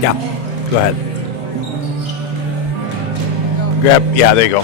Yeah. Go ahead. Grab. Yeah, there you go.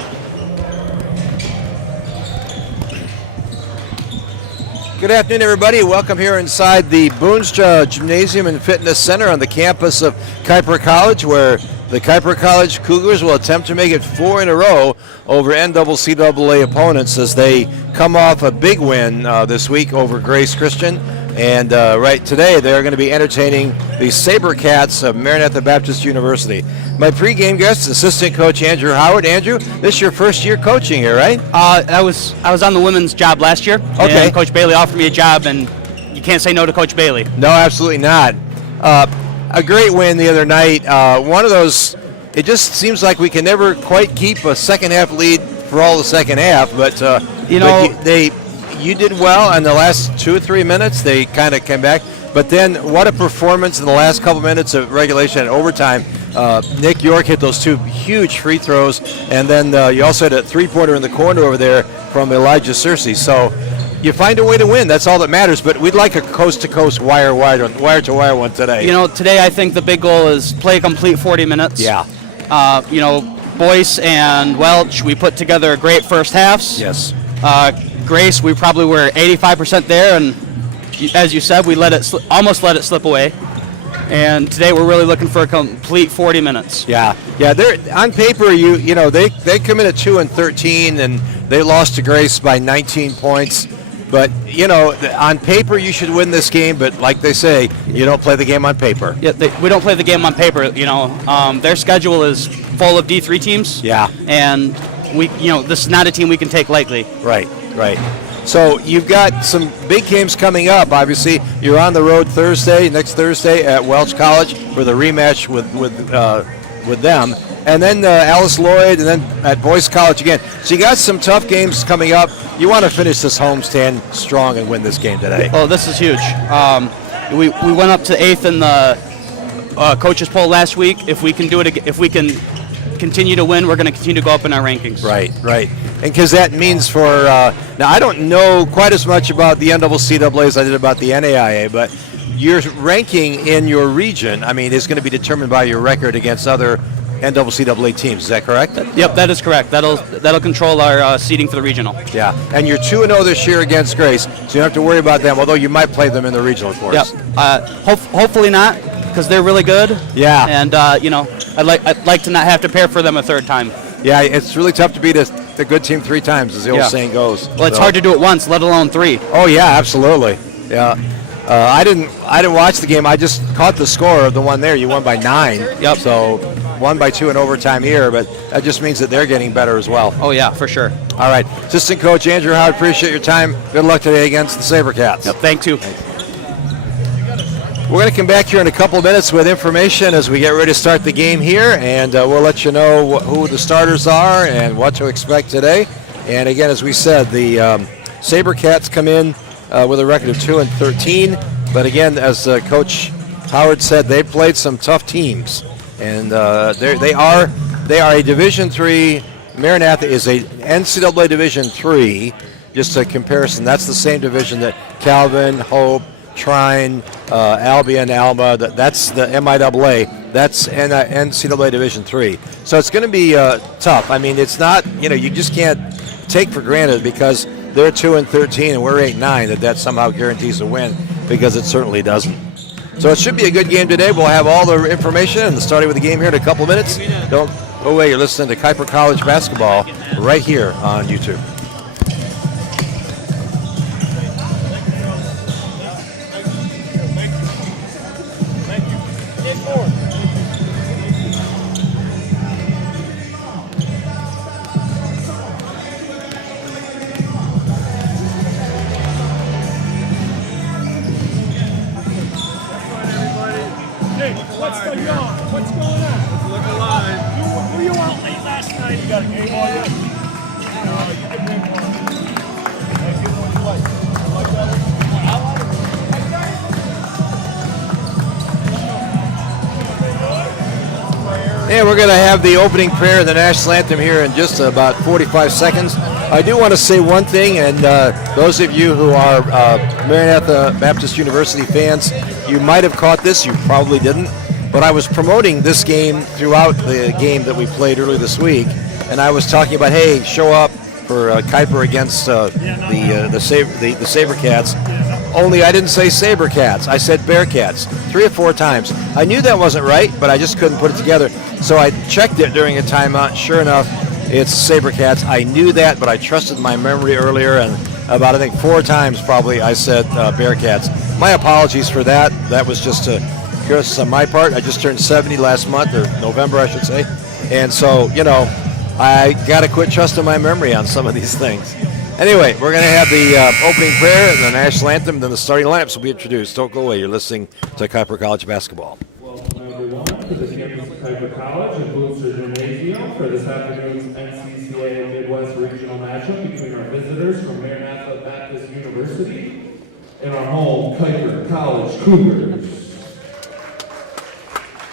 Good afternoon, everybody. Welcome here inside the Boonstra Gymnasium and Fitness Center on the campus of Kuyper College, where the Kuyper College Cougars will attempt to make it 4 in a row over NCAA opponents as they come off a big win this week over Grace Christian. And right today, they're going to be entertaining the SaberCats of Maranatha Baptist University. My pregame guest, assistant coach Andrew Howard. Andrew, this is your first year coaching here, right? I was on the women's job last year. Okay. And Coach Bailey offered me a job, and you can't say no to Coach Bailey. No, absolutely not. A great win the other night. One of those, it just seems like we can never quite keep a second half lead for all the second half, but you did well in the last 2 or 3 minutes. They kind of came back. But then what a performance in the last couple minutes of regulation and overtime. Nick York hit those 2 huge free throws, and then you also had a three-pointer in the corner over there from Elijah Searcy. So you find a way to win. That's all that matters. But we'd like a coast-to-coast, wire-to-wire one today. Today I think the big goal is play a complete 40 minutes. Yeah. Boyce and Welch, we put together a great first halves. Yes. Grace, we probably were 85% there, and as you said, we almost let it slip away. And today we're really looking for a complete 40 minutes. Yeah. They're on paper. They come in at 2-13, and they lost to Grace by 19 points. But on paper you should win this game. But like they say, you don't play the game on paper. Yeah, we don't play the game on paper. Their schedule is full of D3 teams. Yeah. And this is not a team we can take lightly. Right. So you've got some big games coming up. Obviously, you're on the road next Thursday at Welch College for the rematch with them, and then Alice Lloyd, and then at Boyce College again. So you got some tough games coming up. You want to finish this homestand strong and win this game today. Oh, this is huge. We went up to 8th in the coaches poll last week. If we can do it, if we can continue to win, we're going to continue to go up in our rankings. Right. And because that means now I don't know quite as much about the NCAA as I did about the NAIA, but your ranking in your region, is going to be determined by your record against other NCAA teams. Is that correct? Yep, that is correct. That'll control our seeding for the regional. Yeah, and you're 2-0 this year against Grace, so you don't have to worry about them, although you might play them in the regional, of course. Yep. Hopefully not, because they're really good. Yeah. And I'd like to not have to prepare for them a third time. Yeah, it's really tough to beat the good team 3 times, as the old saying goes. Well, it's hard to do it once, let alone 3. Oh yeah, absolutely. Yeah. I didn't watch the game. I just caught the score of the one there. You won by 9. Yep. So 1 by 2 in overtime here, but that just means that they're getting better as well. Oh yeah, for sure. All right, assistant coach Andrew Howard, appreciate your time. Good luck today against the SaberCats. Yep, thank you. We're going to come back here in a couple of minutes with information as we get ready to start the game here, and we'll let you know who the starters are and what to expect today. And again, as we said, the SaberCats come in with a record of 2-13, but again, as Coach Howard said, they played some tough teams, and they are a Division III. Maranatha is a NCAA Division III. Just a comparison, that's the same division that Calvin, Hope, Trine, Albion, Alma, that's the MIAA, that's NCAA Division III. So it's going to be tough. It's not, you just can't take for granted because they're 2-13 and we're 8-9 that somehow guarantees a win, because it certainly doesn't. So it should be a good game today. We'll have all the information and starting with the game here in a couple minutes. Don't go away. You're listening to Kuyper College basketball right here on YouTube. What's going on? Let's look alive. Were you out late last night? You got a game on you? You can win one. Hey, give one you like. You like that one? I like And we're going to have the opening prayer and the national anthem here in just about 45 seconds. I do want to say one thing, and those of you who are Maranatha Baptist University fans, you might have caught this, you probably didn't. But I was promoting this game throughout the game that we played earlier this week, and I was talking about, hey, show up for Kuyper against the Sabercats. Only I didn't say Sabercats. I said Bearcats 3 or 4 times. I knew that wasn't right, but I just couldn't put it together. So I checked it during a timeout. Sure enough, it's Sabercats. I knew that, but I trusted my memory earlier, and about, I think, 4 times probably I said Bearcats. My apologies for that. That was just a carelessness on my part. I just turned 70 last month, or November, I should say. And so, I got to quit trusting my memory on some of these things. Anyway, we're going to have the opening prayer and the national anthem, then the starting lineups will be introduced. Don't go away. You're listening to Kuyper College basketball. Welcome, everyone, to the campus of Kuyper College and Booster Gymnasium for this afternoon's NCCA Midwest Regional matchup between our visitors from Maranatha Baptist University and our home Kuyper College Cougars.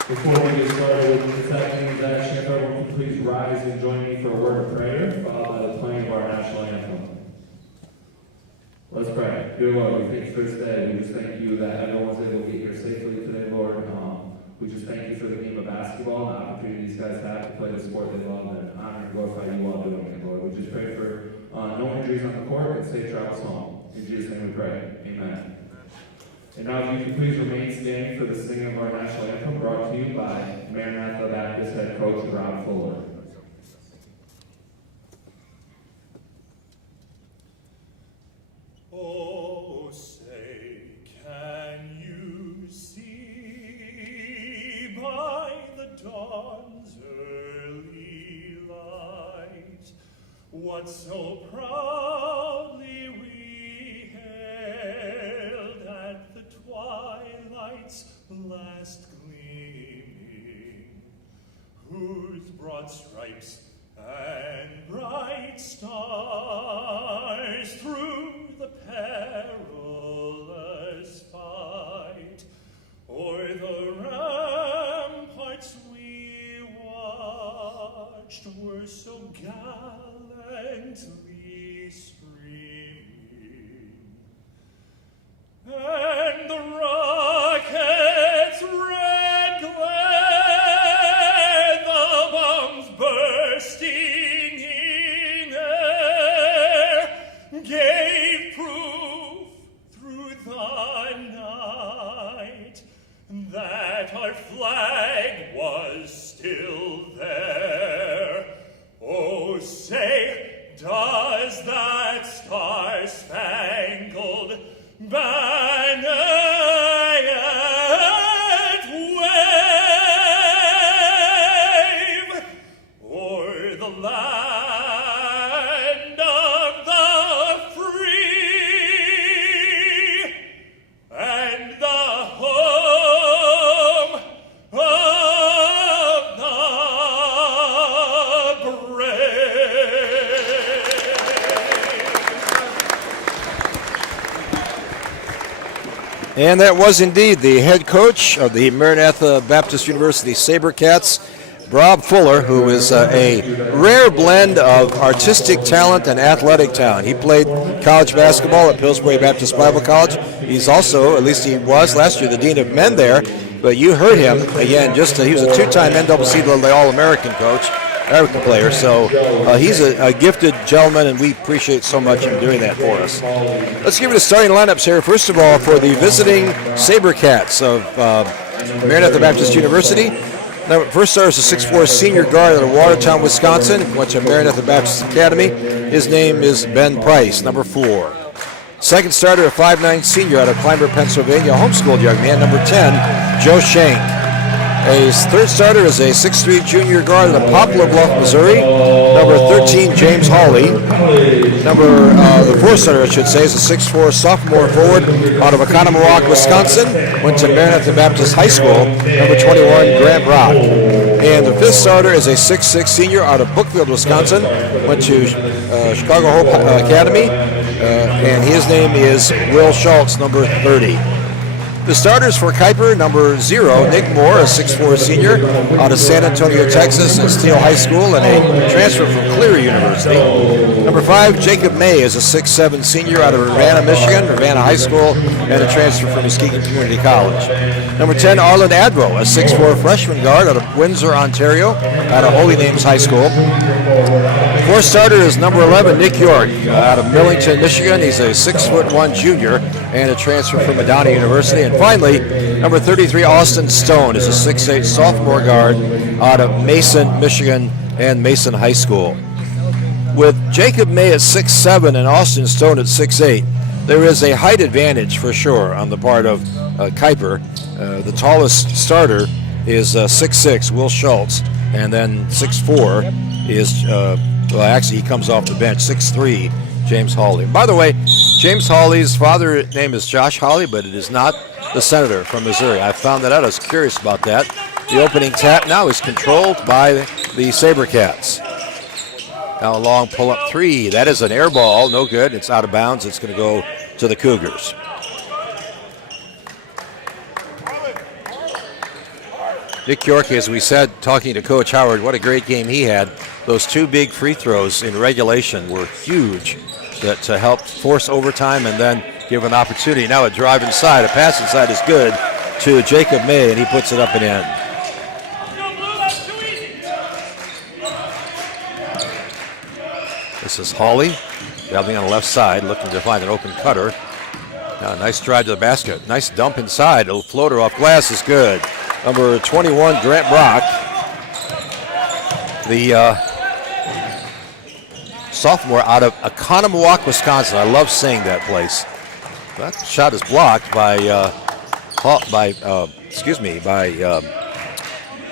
Before we get started with this afternoon's action, if everyone can please rise and join me for a word of prayer, followed by the playing of our national anthem. Let's pray. Dear Lord, we thank you for this day. We just thank you that everyone's able to get here safely today, Lord. We just thank you for the game of basketball and the opportunity these guys have to play the sport they love and honor and glorify you while doing it, Lord. We just pray for no injuries on the court and safe travels home. In Jesus' name we pray. Amen. And now if you can please remain standing for the singing of our national anthem brought to you by Maranatha Baptist head coach Rob Fuller. Oh, say, can you see by the dawn's early light what so proudly we hailed at the twilight's last gleaming, whose broad stripes and bright stars through the perilous fight o'er the ramparts we watched were so gallantly streaming, and the rockets' red glare, the bombs bursting in air, gave proof through the night that our flag was still there. Oh, say, does that star-spangled banner yet wave o'er the land of the free and the home of the brave? And that was indeed the head coach of the Maranatha Baptist University Sabercats, Rob Fuller, who is a rare blend of artistic talent and athletic talent. He played college basketball at Pillsbury Baptist Bible College. He's also, at least he was last year, the dean of men there. But you heard him, again, he was a 2-time NCAA All-American coach, American player. So he's a gifted gentleman, and we appreciate so much him doing that for us. Let's give you the starting lineups here. First of all, for the visiting Sabercats of Maranatha Baptist University. Now, first starter is a 6'4" senior guard out of Watertown, Wisconsin. Went to Maranatha Baptist Academy. His name is Ben Price, number 4. Second starter, a 5'9" senior out of Kuyper, Pennsylvania, homeschooled young man, number 10, Joe Shank. A third starter is a 6'3" junior guard out of Poplar Bluff, Missouri, number 13, James Hawley. The fourth starter, I should say, is a 6'4" sophomore forward out of Oconomowoc, Wisconsin. Went to Maranatha Baptist High School, number 21, Grant Rock. And the fifth starter is a 6'6" senior out of Brookfield, Wisconsin. Went to Chicago Hope Academy, and his name is Will Schultz, number 30. The starters for Kuyper, number 0, Nick Moore, a 6'4 senior out of San Antonio, Texas, at Steele High School, and a transfer from Cleary University. Number 5, Jacob May is a 6'7 senior out of Urbana, Michigan, Urbana High School, and a transfer from Muskegon Community College. Number 10, Arlen Advo, a 6'4 freshman guard out of Windsor, Ontario, out of Holy Names High School. Fourth starter is number 11, Nick York, out of Millington, Michigan. He's a 6'1 junior and a transfer from Madonna University. And finally, number 33, Austin Stone, is a 6'8 sophomore guard out of Mason, Michigan, and Mason High School. With Jacob May at 6'7 and Austin Stone at 6'8, there is a height advantage for sure on the part of Kuyper. The tallest starter is 6'6", Will Schultz, and then 6'4 is, well, actually he comes off the bench, 6'3", James Hawley. By the way, James Hawley's father's name is Josh Hawley, but it is not the senator from Missouri. I found that out. I was curious about that. The opening tap now is controlled by the SaberCats. Now a long pull-up 3. That is an air ball. No good. It's out of bounds. It's going to go to the Cougars. Nick York, as we said, talking to Coach Howard, what a great game he had. Those 2 big free throws in regulation were huge that helped force overtime and then give an opportunity. Now a drive inside, a pass inside is good to Jacob May, and he puts it up and in. This is Hawley, dabbling on the left side, looking to find an open cutter. Now a nice drive to the basket. Nice dump inside. A floater off glass is good. Number 21, Grant Brock, the sophomore out of Oconomowoc, Wisconsin. I love saying that place. That shot is blocked by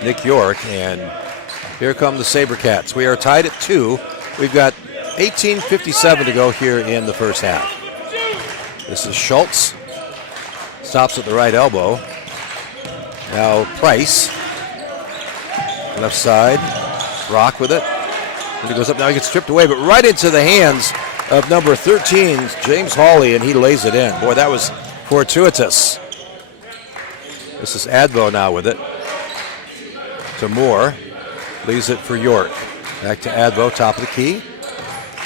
Nick York, and here come the SaberCats. We are tied at 2. We've got 18:57 to go here in the first half. This is Schultz. Stops at the right elbow. Now Price, left side, Brock with it. And he goes up now, he gets stripped away, but right into the hands of number 13, James Hawley, and he lays it in. Boy, that was fortuitous. This is Advo now with it. To Moore, leaves it for York. Back to Advo, top of the key,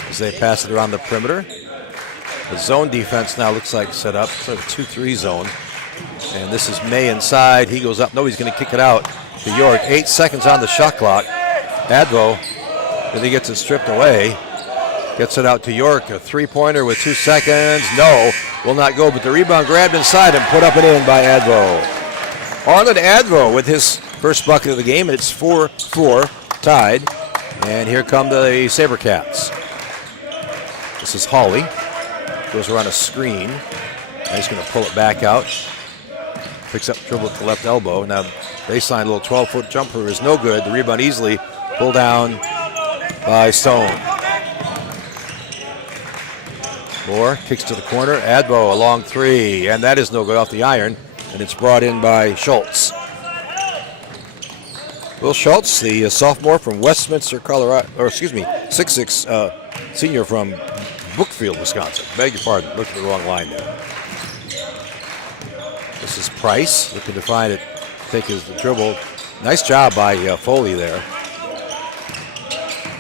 as they pass it around the perimeter. The zone defense now looks like set up, sort of 2-3 zone. And this is May inside. He goes up. No, he's going to kick it out to York. 8 seconds on the shot clock. Advo, and he gets it stripped away. Gets it out to York. A 3-pointer with 2 seconds. No, will not go. But the rebound grabbed inside and put up and in by Advo. Arlen Advo with his first bucket of the game. It's 4-4 tied. And here come the SaberCats. This is Hawley. Goes around a screen. Now he's going to pull it back out. Picks up dribble at the left elbow. Now baseline, little 12-foot jumper is no good. The rebound easily pulled down by Stone. Moore kicks to the corner. Advo a long 3, and that is no good off the iron, and it's brought in by Schultz. Will Schultz, the sophomore from Westminster, Colorado, or excuse me, 6'6", senior from Brookfield, Wisconsin. Beg your pardon, looked at the wrong line there. This is Price, looking to find it, take his dribble. Nice job by Foley there.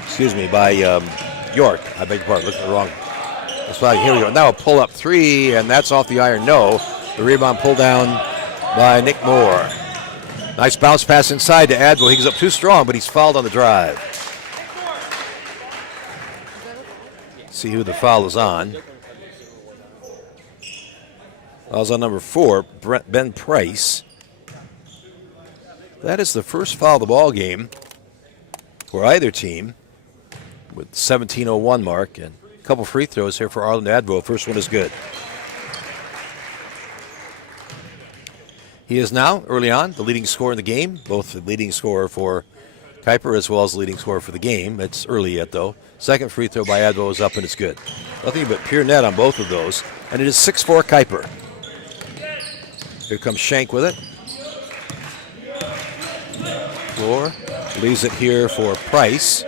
Excuse me, by York. I beg your pardon, looked at the wrong spot. Here we go. Now a pull-up 3, and that's off the iron. No. The rebound pulled down by Nick Moore. Nice bounce pass inside to Advo. He goes up too strong, but he's fouled on the drive. See who the foul is on. Foul's on number 4, Ben Price. That is the first foul of the ball game for either team, with 17:01 mark, and a couple free throws here for Arlen Advo. First one is good. He is now, early on, the leading scorer in the game, both the leading scorer for Kuyper as well as the leading scorer for the game. It's early yet, though. Second free throw by Advo is up, and it's good. Nothing but pure net on both of those, and it is 6-4 Kuyper. Here comes Shank with it. Floor leaves it here for Price.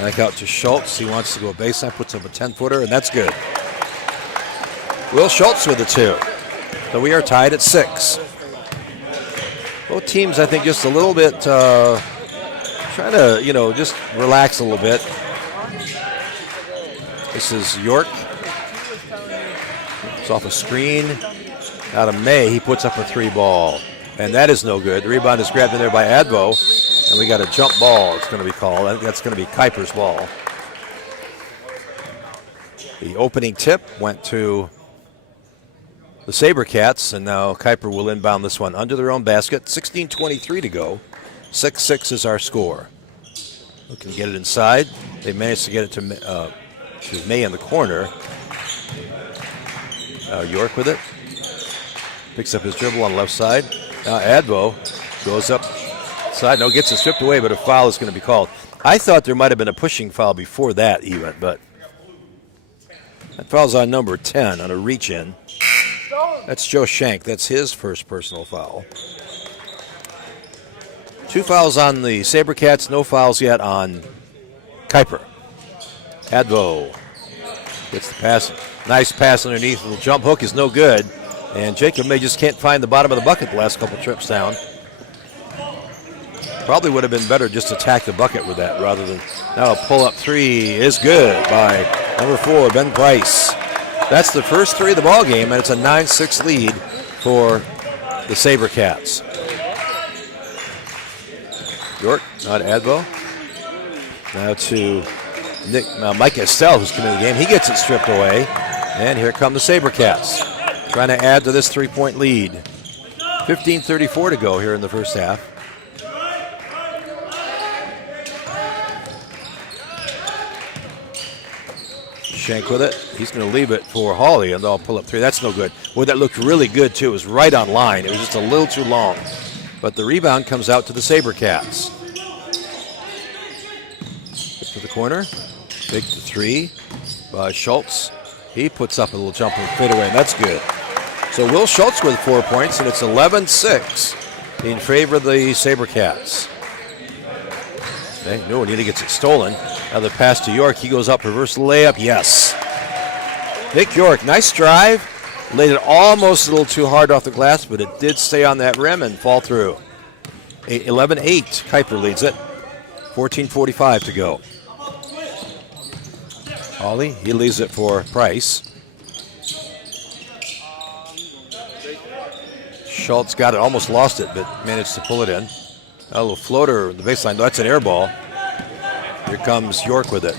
Back out to Schultz. He wants to go baseline, puts up a 10-footer, and that's good. Will Schultz with the 2. So we are tied at 6. Both teams, I think, just a little bit trying to, just relax a little bit. This is York. It's off a screen. Out of May, he puts up a 3 ball. And that is no good. The rebound is grabbed in there by Advo. And we got a jump ball, it's going to be called. I think that's going to be Kuyper's ball. The opening tip went to the SaberCats, and now Kuyper will inbound this one under their own basket. 16:23 to go. 6-6 is our score. Looking to get it inside. They managed to get it to May in the corner. York with it. Picks up his dribble on the left side. Now Advo goes up side. No, gets it stripped away, but a foul is going to be called. I thought there might have been a pushing foul before that even, but that foul's on number 10 on a reach-in. That's Joe Shank. That's his first personal foul. 2 fouls on the SaberCats, no fouls yet on Kuyper. Advo gets the pass. Nice pass underneath. The jump hook is no good. And Jacob May just can't find the bottom of the bucket the last couple trips down. Probably would have been better just to attack the bucket with that rather than now a pull-up 3 is good by number 4, Ben Price. That's the first 3 of the ball game, and it's a 9-6 lead for the SaberCats. York, not Advo. Now to Mike Estelle, who's coming in the game. He gets it stripped away, and here come the SaberCats. Trying to add to this 3-point lead. 15:34 to go here in the first half. Shank with it. He's going to leave it for Hawley, and they'll pull up 3. That's no good. Boy, that looked really good, too. It was right on line. It was just a little too long. But the rebound comes out to the SaberCats. To the corner. Big to 3 by Schultz. He puts up a little jump and fade away, and that's good. So Will Schultz with 4 points, and it's 11-6 in favor of the SaberCats. Okay, no, Anita gets it stolen. Now the pass to York. He goes up, reverse layup, yes. Nick York, nice drive. Laid it almost a little too hard off the glass, but it did stay on that rim and fall through. 11-8, Kuyper leads it. 14:45 to go. Hawley, he leaves it for Price. Schultz got it, almost lost it, but managed to pull it in. A little floater, the baseline, that's an air ball. Here comes York with it.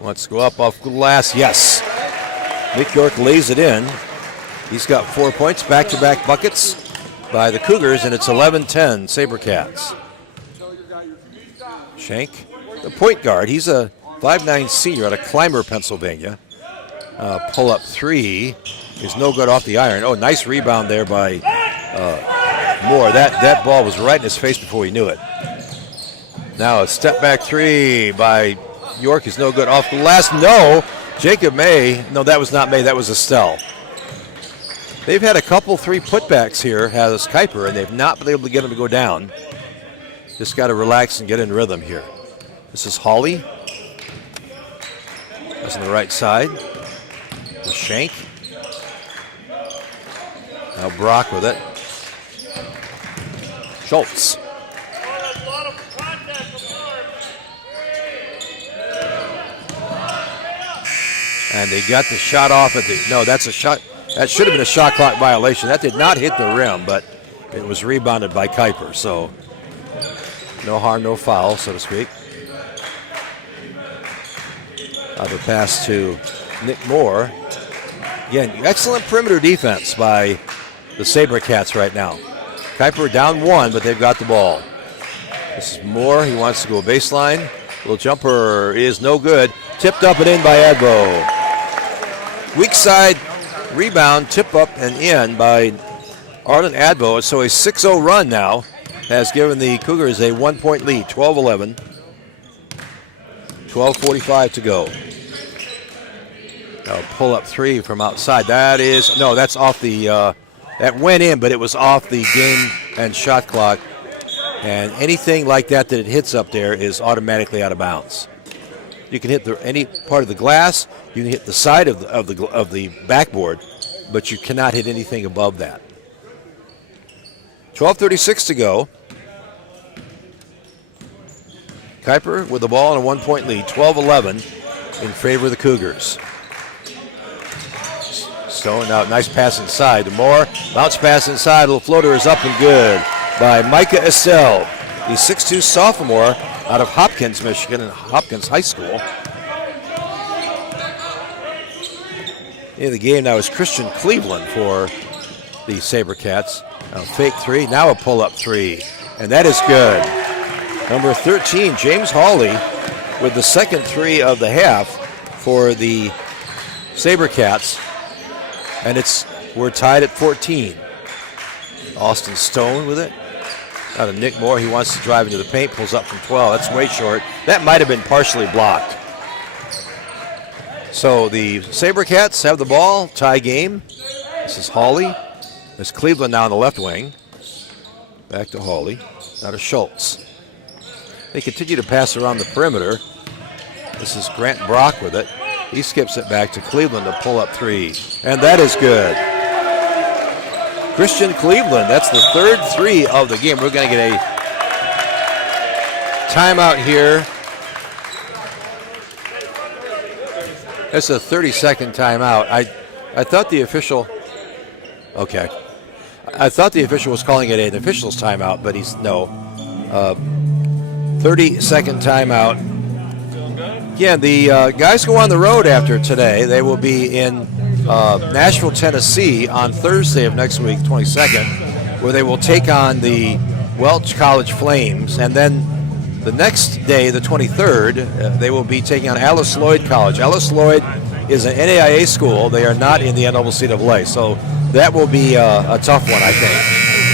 Wants to go up off glass, yes. Nick York lays it in. He's got 4 points, back-to-back buckets by the Cougars, and it's 11-10 SaberCats. Shank, the point guard, he's a 5'9" senior out of Clymer, Pennsylvania. Pull-up 3 is no good off the iron. Oh, nice rebound there by Moore. That ball was right in his face before he knew it. Now a step-back 3 by York is no good off the last. No, Jacob May. No, that was not May. That was Estelle. They've had a couple 3 putbacks here, has Kuyper, and they've not been able to get him to go down. Just got to relax and get in rhythm here. This is Hawley. That's on the right side. The Shank. Now Brock with it. Schultz. And they got the shot off at the, no, that's a shot, that should have been a shot clock violation. That did not hit the rim, but it was rebounded by Kuyper. So no harm, no foul, so to speak. The pass to Nick Moore. Again, excellent perimeter defense by the SaberCats right now. Kuyper down 1, but they've got the ball. This is Moore. He wants to go baseline. Little jumper is no good. Tipped up and in by Advo. Weak side rebound, tip up and in by Arlen Advo. So a 6-0 run now has given the Cougars a 1-point lead, 12-11. 12:45 to go. Now pull up 3 from outside. That is, no, that's off the, that went in, but it was off the game and shot clock. And anything like that it hits up there is automatically out of bounds. You can hit any part of the glass. You can hit the side of the backboard. but you cannot hit anything above that. 12:36 to go. Kuyper with the ball and a 1-point lead, 12-11 in favor of the Cougars. Stone now, nice pass inside to Moore. Bounce pass inside, little floater is up and good by Micah Estelle. The 6'2 sophomore out of Hopkins, Michigan, and Hopkins High School. In the game now is Christian Cleveland for the SaberCats. Fake three, now a pull-up three, and that is good. Number 13, James Hawley, with the second three of the half for the SaberCats, and we're tied at 14. Austin Stone with it. Out of Nick Moore, he wants to drive into the paint, pulls up from 12. That's way short. That might have been partially blocked. So the SaberCats have the ball, tie game. This is Hawley. There's Cleveland now on the left wing. Back to Hawley. Now to Schultz. They continue to pass around the perimeter. This is Grant Brock with it. He skips it back to Cleveland to pull up three. And that is good. Christian Cleveland, that's the third three of the game. We're going to get a timeout here. It's a 30-second timeout. I thought the official... Okay. I thought the official was calling it an official's timeout, but he's no. 30-second timeout. Again, the guys go on the road after today. They will be in Nashville, Tennessee on Thursday of next week, 22nd, where they will take on the Welch College Flames. And then the next day, the 23rd, they will be taking on Alice Lloyd College. Alice Lloyd is an NAIA school. They are not in the NCAA, so that will be a tough one, I think.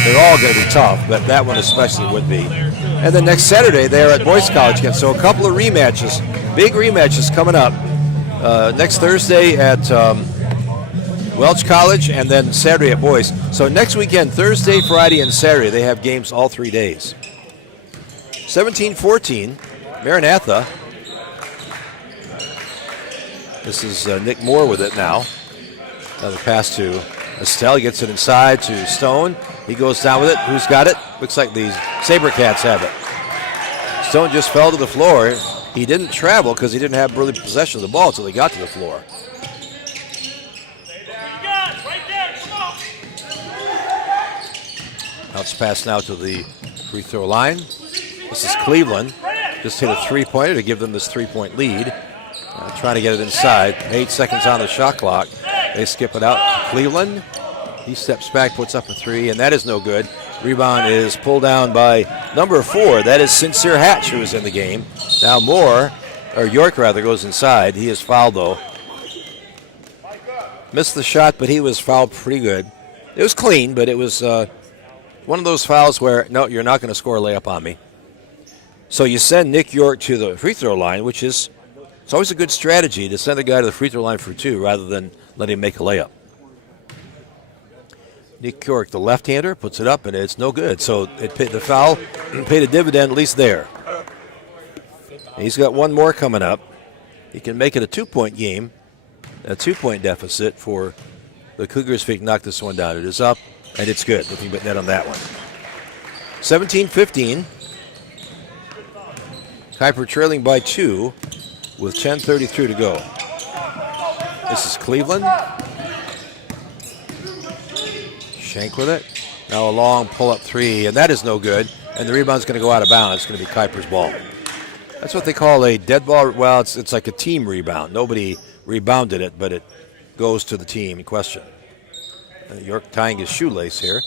They're all going to be tough, but that one especially would be. And then next Saturday, they're at Boyce College again. So a couple of rematches, big rematches coming up. Next Thursday at Welch College, and then Saturday at Boyce. So next weekend, Thursday, Friday, and Saturday, they have games all 3 days. 17-14, Maranatha. This is Nick Moore with it now. Another pass to Estelle. He gets it inside to Stone. He goes down with it. Who's got it? Looks like the SaberCats have it. Stone just fell to the floor. He didn't travel because he didn't have really possession of the ball until he got to the floor. Bounce pass now to the free throw line. This is Cleveland. Just hit a three-pointer to give them this 3-point lead. Trying to get it inside. 8 seconds on the shot clock. They skip it out. Cleveland. He steps back, puts up a three, and that is no good. Rebound is pulled down by number 4. That is Sincere Hatch, who is in the game. Now York goes inside. He is fouled, though. Missed the shot, but he was fouled pretty good. It was clean, but it was one of those fouls where, no, you're not going to score a layup on me. So you send Nick York to the free throw line, which is, it's always a good strategy to send a guy to the free throw line for 2 rather than let him make a layup. Nick York, the left-hander, puts it up, and it's no good. So the foul paid a dividend, at least there. He's got one more coming up. He can make it a 2-point game, a 2-point deficit for the Cougars if he can knock this one down. It is up, and it's good. Nothing but net on that one. 17-15. Kuyper trailing by 2 with 10:33 to go. This is Cleveland. Shank with it. Now a long pull-up three, and that is no good. And the rebound's going to go out of bounds. It's going to be Kuyper's ball. That's what they call a dead ball. Well, it's like a team rebound. Nobody rebounded it, but it goes to the team in question. York tying his shoelace here.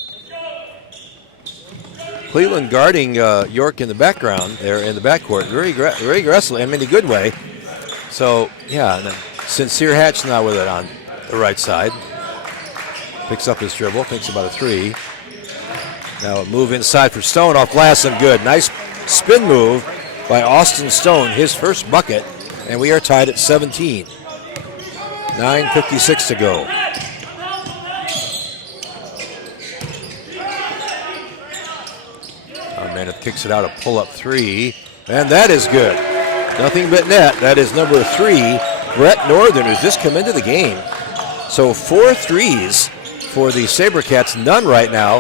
Cleveland guarding York in the background there in the backcourt. Very aggressive. I mean, in a good way. So, yeah, and then Sincere Hatch now with it on the right side. Picks up his dribble, thinks about a three. Now a move inside for Stone off glass and good. Nice spin move by Austin Stone, his first bucket, and we are tied at 17. 9:56 to go. Maranatha kicks it out, a pull-up three, and that is good. Nothing but net. That is number 3, Brett Northern, who's just come into the game. So 4 threes for the SaberCats, none right now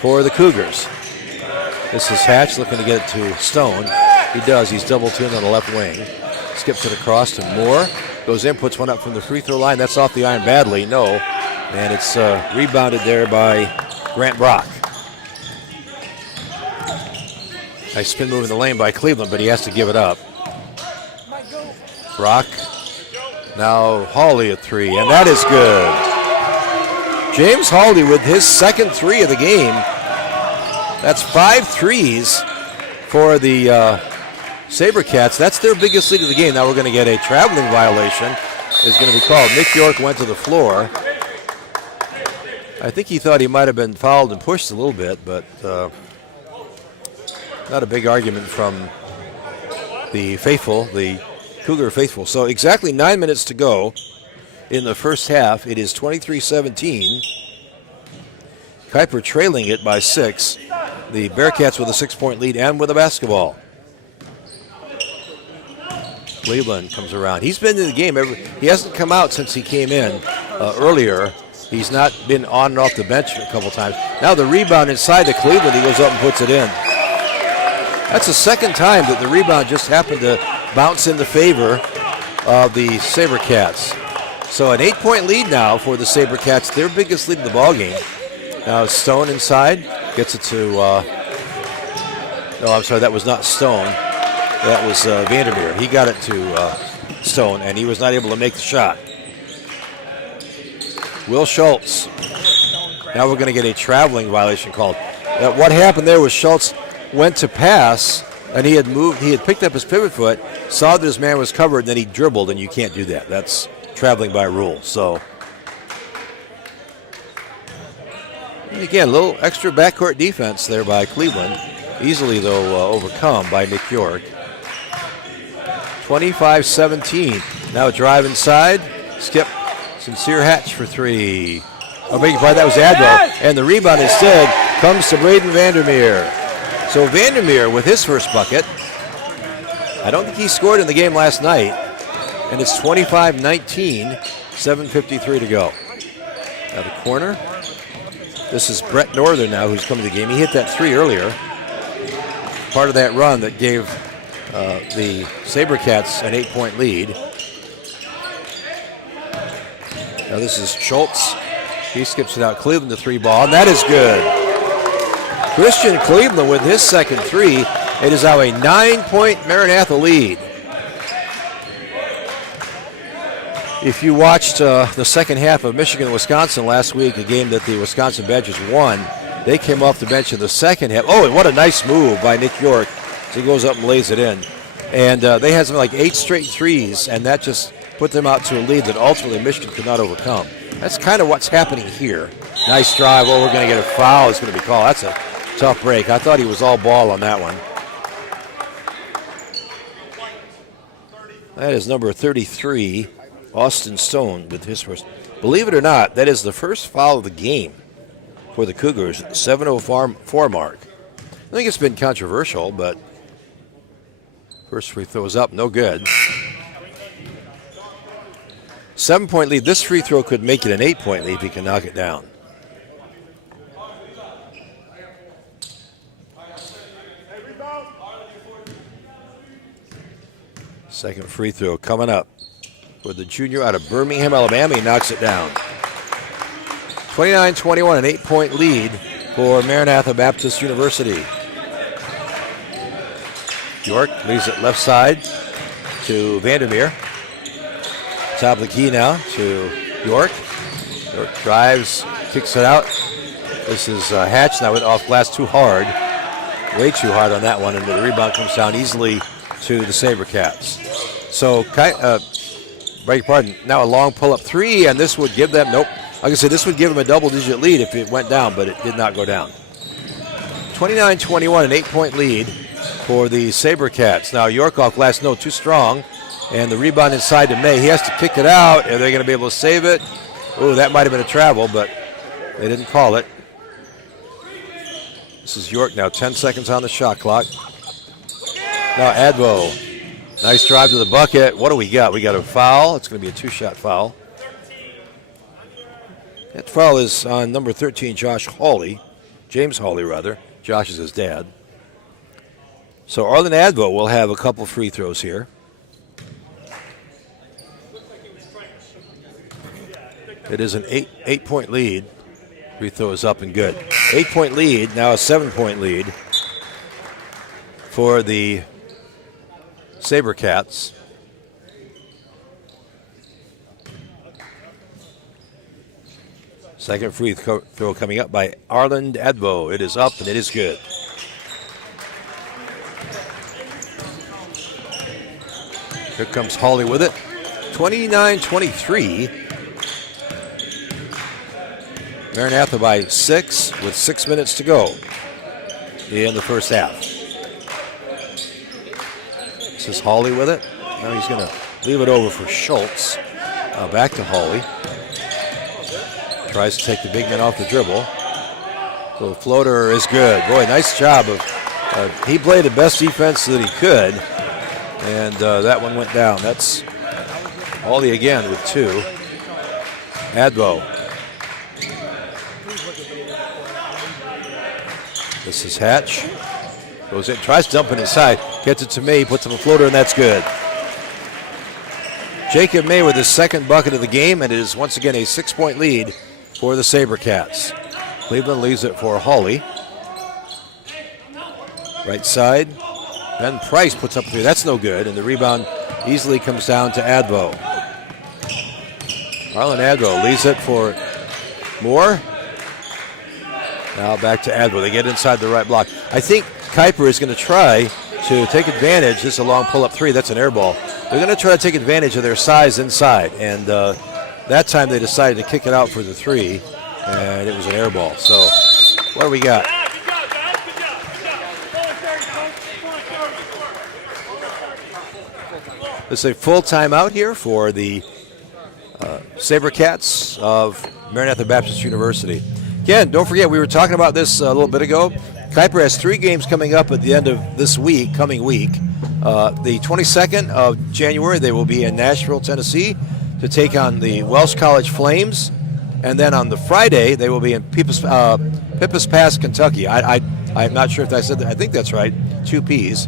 for the Cougars. This is Hatch looking to get it to Stone. He does. He's double-teamed on the left wing. Skips it across to Moore. Goes in, puts one up from the free throw line. That's off the iron badly. No. And it's rebounded there by Grant Brock. Nice spin move in the lane by Cleveland, but he has to give it up. Brock. Now Hawley at 3, and that is good. James Hawley with his second 3 of the game. That's 5 threes for the SaberCats. That's their biggest lead of the game. Now we're going to get a traveling violation. Is going to be called. Nick York went to the floor. I think he thought he might have been fouled and pushed a little bit, but not a big argument from the faithful, the Cougar faithful. So exactly 9 minutes to go in the first half. It is 23-17. Kuyper trailing it by 6. The Bearcats with a 6-point lead and with a basketball. Cleveland comes around. He's been in the game. He hasn't come out since he came in earlier. He's not been on and off the bench a couple times. Now the rebound inside to Cleveland. He goes up and puts it in. That's the second time that the rebound just happened to bounce in the favor of the SaberCats. So an 8-point lead now for the SaberCats, their biggest lead in the ballgame. Now Stone inside, gets it to, no, I'm sorry, that was not Stone. That was Vandermeer. He got it to Stone, and he was not able to make the shot. Will Schultz. Now we're going to get a traveling violation called. What happened there was Schultz went to pass, and he had picked up his pivot foot, saw that his man was covered, and then he dribbled, and you can't do that. That's traveling by rule. So, and again, a little extra backcourt defense there by Cleveland. Easily, though, overcome by Nick York. 25-17. Now a drive inside. Skip. Sincere Hatch for 3. Oh, beg your pardon, that was Adbo. And the rebound instead comes to Braden Vandermeer. So Vandermeer with his first bucket. I don't think he scored in the game last night. And it's 25-19, 7:53 to go. Now the corner. This is Brett Northern now who's come to the game. He hit that 3 earlier. Part of that run that gave the SaberCats an 8-point lead. Now this is Schultz. He skips it out. Cleveland the 3 ball, and that is good. Christian Cleveland with his second 3. It is now a 9-point Maranatha lead. If you watched the second half of Michigan-Wisconsin last week, a game that the Wisconsin Badgers won, they came off the bench in the second half. Oh, and what a nice move by Nick York. So he goes up and lays it in. And they had something like 8 straight threes, and that just put them out to a lead that ultimately Michigan could not overcome. That's kind of what's happening here. Nice drive. Oh, we're going to get a foul. It's going to be called. That's a tough break. I thought he was all ball on that one. That is number 33, Austin Stone, with his first. Believe it or not, that is the first foul of the game for the Cougars, 7:04 mark. I think it's been controversial, but first free throw is up, no good. 7-point lead. This free throw could make it an 8-point lead if he can knock it down. Second free throw coming up for the junior out of Birmingham, Alabama. He knocks it down. 29-21, an 8-point lead for Maranatha Baptist University. York leaves it left side to Vandermeer. Top of the key now to York. York drives, kicks it out. This is Hatch now went off glass too hard. Way too hard on that one, and the rebound comes down easily to the SaberCats. So, beg your pardon, now a long pull-up 3, and this would give them, nope. Like I said, this would give them a double-digit lead if it went down, but it did not go down. 29-21, an 8-point lead for the SaberCats. Now, York off glass, no, too strong. And the rebound inside to May. He has to kick it out. Are they going to be able to save it? Oh, that might have been a travel, but they didn't call it. This is York now, 10 seconds on the shot clock. Now Advo. Nice drive to the bucket. What do we got? We got a foul. It's going to be a 2-shot foul. That foul is on number 13, James Hawley, rather. Josh is his dad. So Arlen Advo will have a couple free throws here. It is an eight-point lead. Free throw is up and good. 8-point lead, now a 7-point lead for the SaberCats. Second free throw coming up by Arlen Advo. It is up and it is good. Here comes Hawley with it. 29-23. Maranatha by 6 with 6 minutes to go in the first half. This is Hawley with it. Now he's going to leave it over for Schultz. Back to Hawley. Tries to take the big man off the dribble. The floater is good. Boy, nice job. He played the best defense that he could. And that one went down. That's Hawley again with 2. Advo. This is Hatch. Goes in, tries to dump it inside. Gets it to May, puts up a floater, and that's good. Jacob May with his second bucket of the game, and it is once again a 6-point lead for the SaberCats. Cleveland leaves it for Hawley. Right side. Ben Price puts up a 3. That's no good, and the rebound easily comes down to Advo. Arlen Advo leaves it for Moore. Now back to Advo. They get inside the right block. I think Kuyper is going to try to take advantage. This is a long pull-up 3. That's an air ball. They're going to try to take advantage of their size inside. And that time they decided to kick it out for the 3. And it was an air ball. So what do we got? It's a full timeout here for the SaberCats of Maranatha Baptist University. Again, don't forget, we were talking about this a little bit ago. Kuyper has 3 games coming up at the end of this coming week. The 22nd of January, they will be in Nashville, Tennessee to take on the Welsh College Flames. And then on the Friday, they will be in Pippas Pass, Kentucky. I'm not sure if I said that. I think that's right, 2 Ps.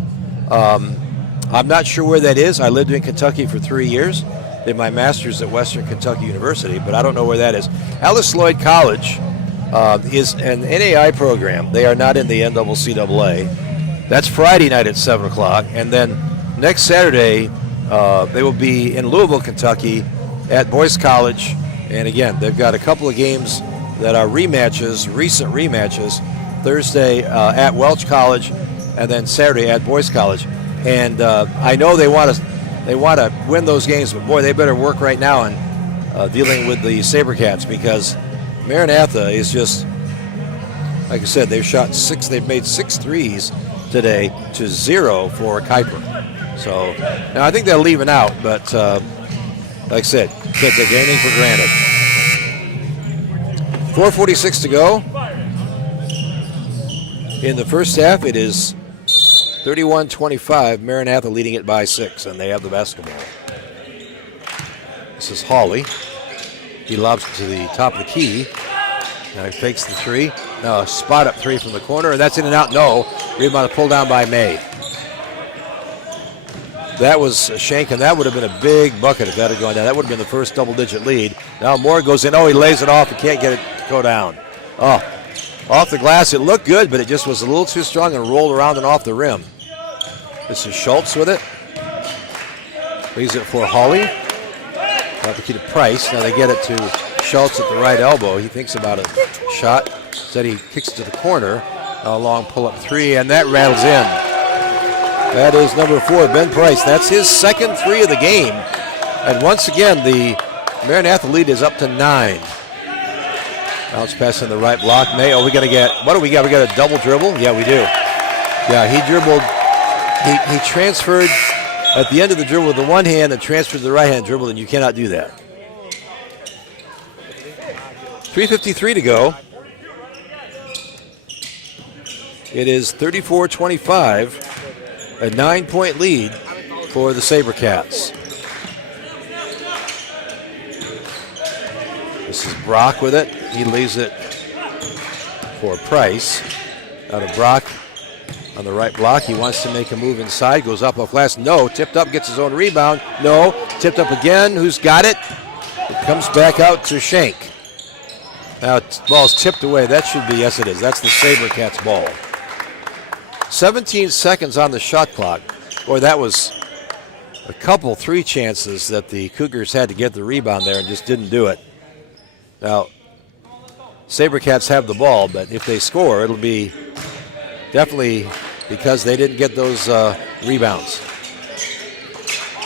I'm not sure where that is. I lived in Kentucky for 3 years. Did my master's at Western Kentucky University, but I don't know where that is. Alice Lloyd College is an NAI program. They are not in the NCCAA. That's Friday night at 7 o'clock. And then next Saturday, they will be in Louisville, Kentucky at Boyce College. And again, they've got a couple of games that are rematches, recent rematches. Thursday at Welch College and then Saturday at Boyce College. And I know they want to win those games, but boy, they better work right now on dealing with the SaberCats, because Maranatha is just, like I said, they've made 6 threes today to 0 for Kuyper. So now I think they'll even out, but like I said, can't take anything for granted. 4:46 to go in the first half. It is 31-25, Maranatha leading it by 6, and they have the basketball. This is Hawley. He lobs it to the top of the key. Now he fakes the 3. Now a spot-up 3 from the corner, and that's in and out. No. Rebound pulled down by May. That was a shank, and that would have been a big bucket if that had gone down. That would have been the first double-digit lead. Now Moore goes in. Oh, he lays it off. He can't get it to go down. Oh. Off the glass, it looked good, but it just was a little too strong and rolled around and off the rim. This is Schultz with it. Leaves it for Hawley. Got the key to Price. Now they get it to Schultz at the right elbow. He thinks about a shot. Instead he kicks it to the corner. A long pull-up 3, and that rattles in. That is number 4, Ben Price. That's his second 3 of the game. And once again, the Maranatha lead is up to 9. Bounce pass in the right block. May, what do we got? We got a double dribble? Yeah, we do. Yeah, he dribbled. He transferred at the end of the dribble with the one hand and transferred to the right hand dribble, and you cannot do that. 3:53 to go. It is 34-25, a 9-point lead for the SaberCats. This is Brock with it. He leaves it for Price. Out of Brock on the right block. He wants to make a move inside. Goes up off glass. No. Tipped up. Gets his own rebound. No. Tipped up again. Who's got it? It comes back out to Shank. Now ball's tipped away. That should be, yes it is. That's the SaberCats ball. 17 seconds on the shot clock. Boy, that was a couple, 3 chances that the Cougars had to get the rebound there and just didn't do it. Now, SaberCats have the ball, but if they score, it'll be definitely because they didn't get those rebounds.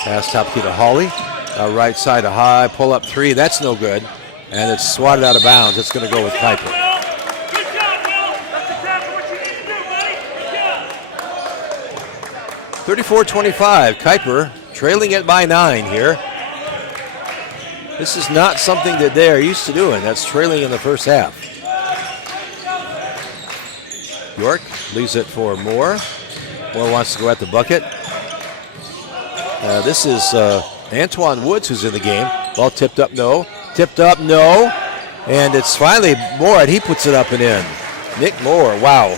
Pass top key to Hawley. Right side to High, pull up 3. That's no good. And it's swatted out of bounds. It's going to go with Kuyper. 34-25. Kuyper trailing it by 9 here. This is not something that they are used to doing. That's trailing in the first half. York leaves it for Moore. Moore wants to go at the bucket. This is Antoine Woods who's in the game. Ball tipped up, no. Tipped up, no. And it's finally Moore. He puts it up and in. Nick Moore, wow.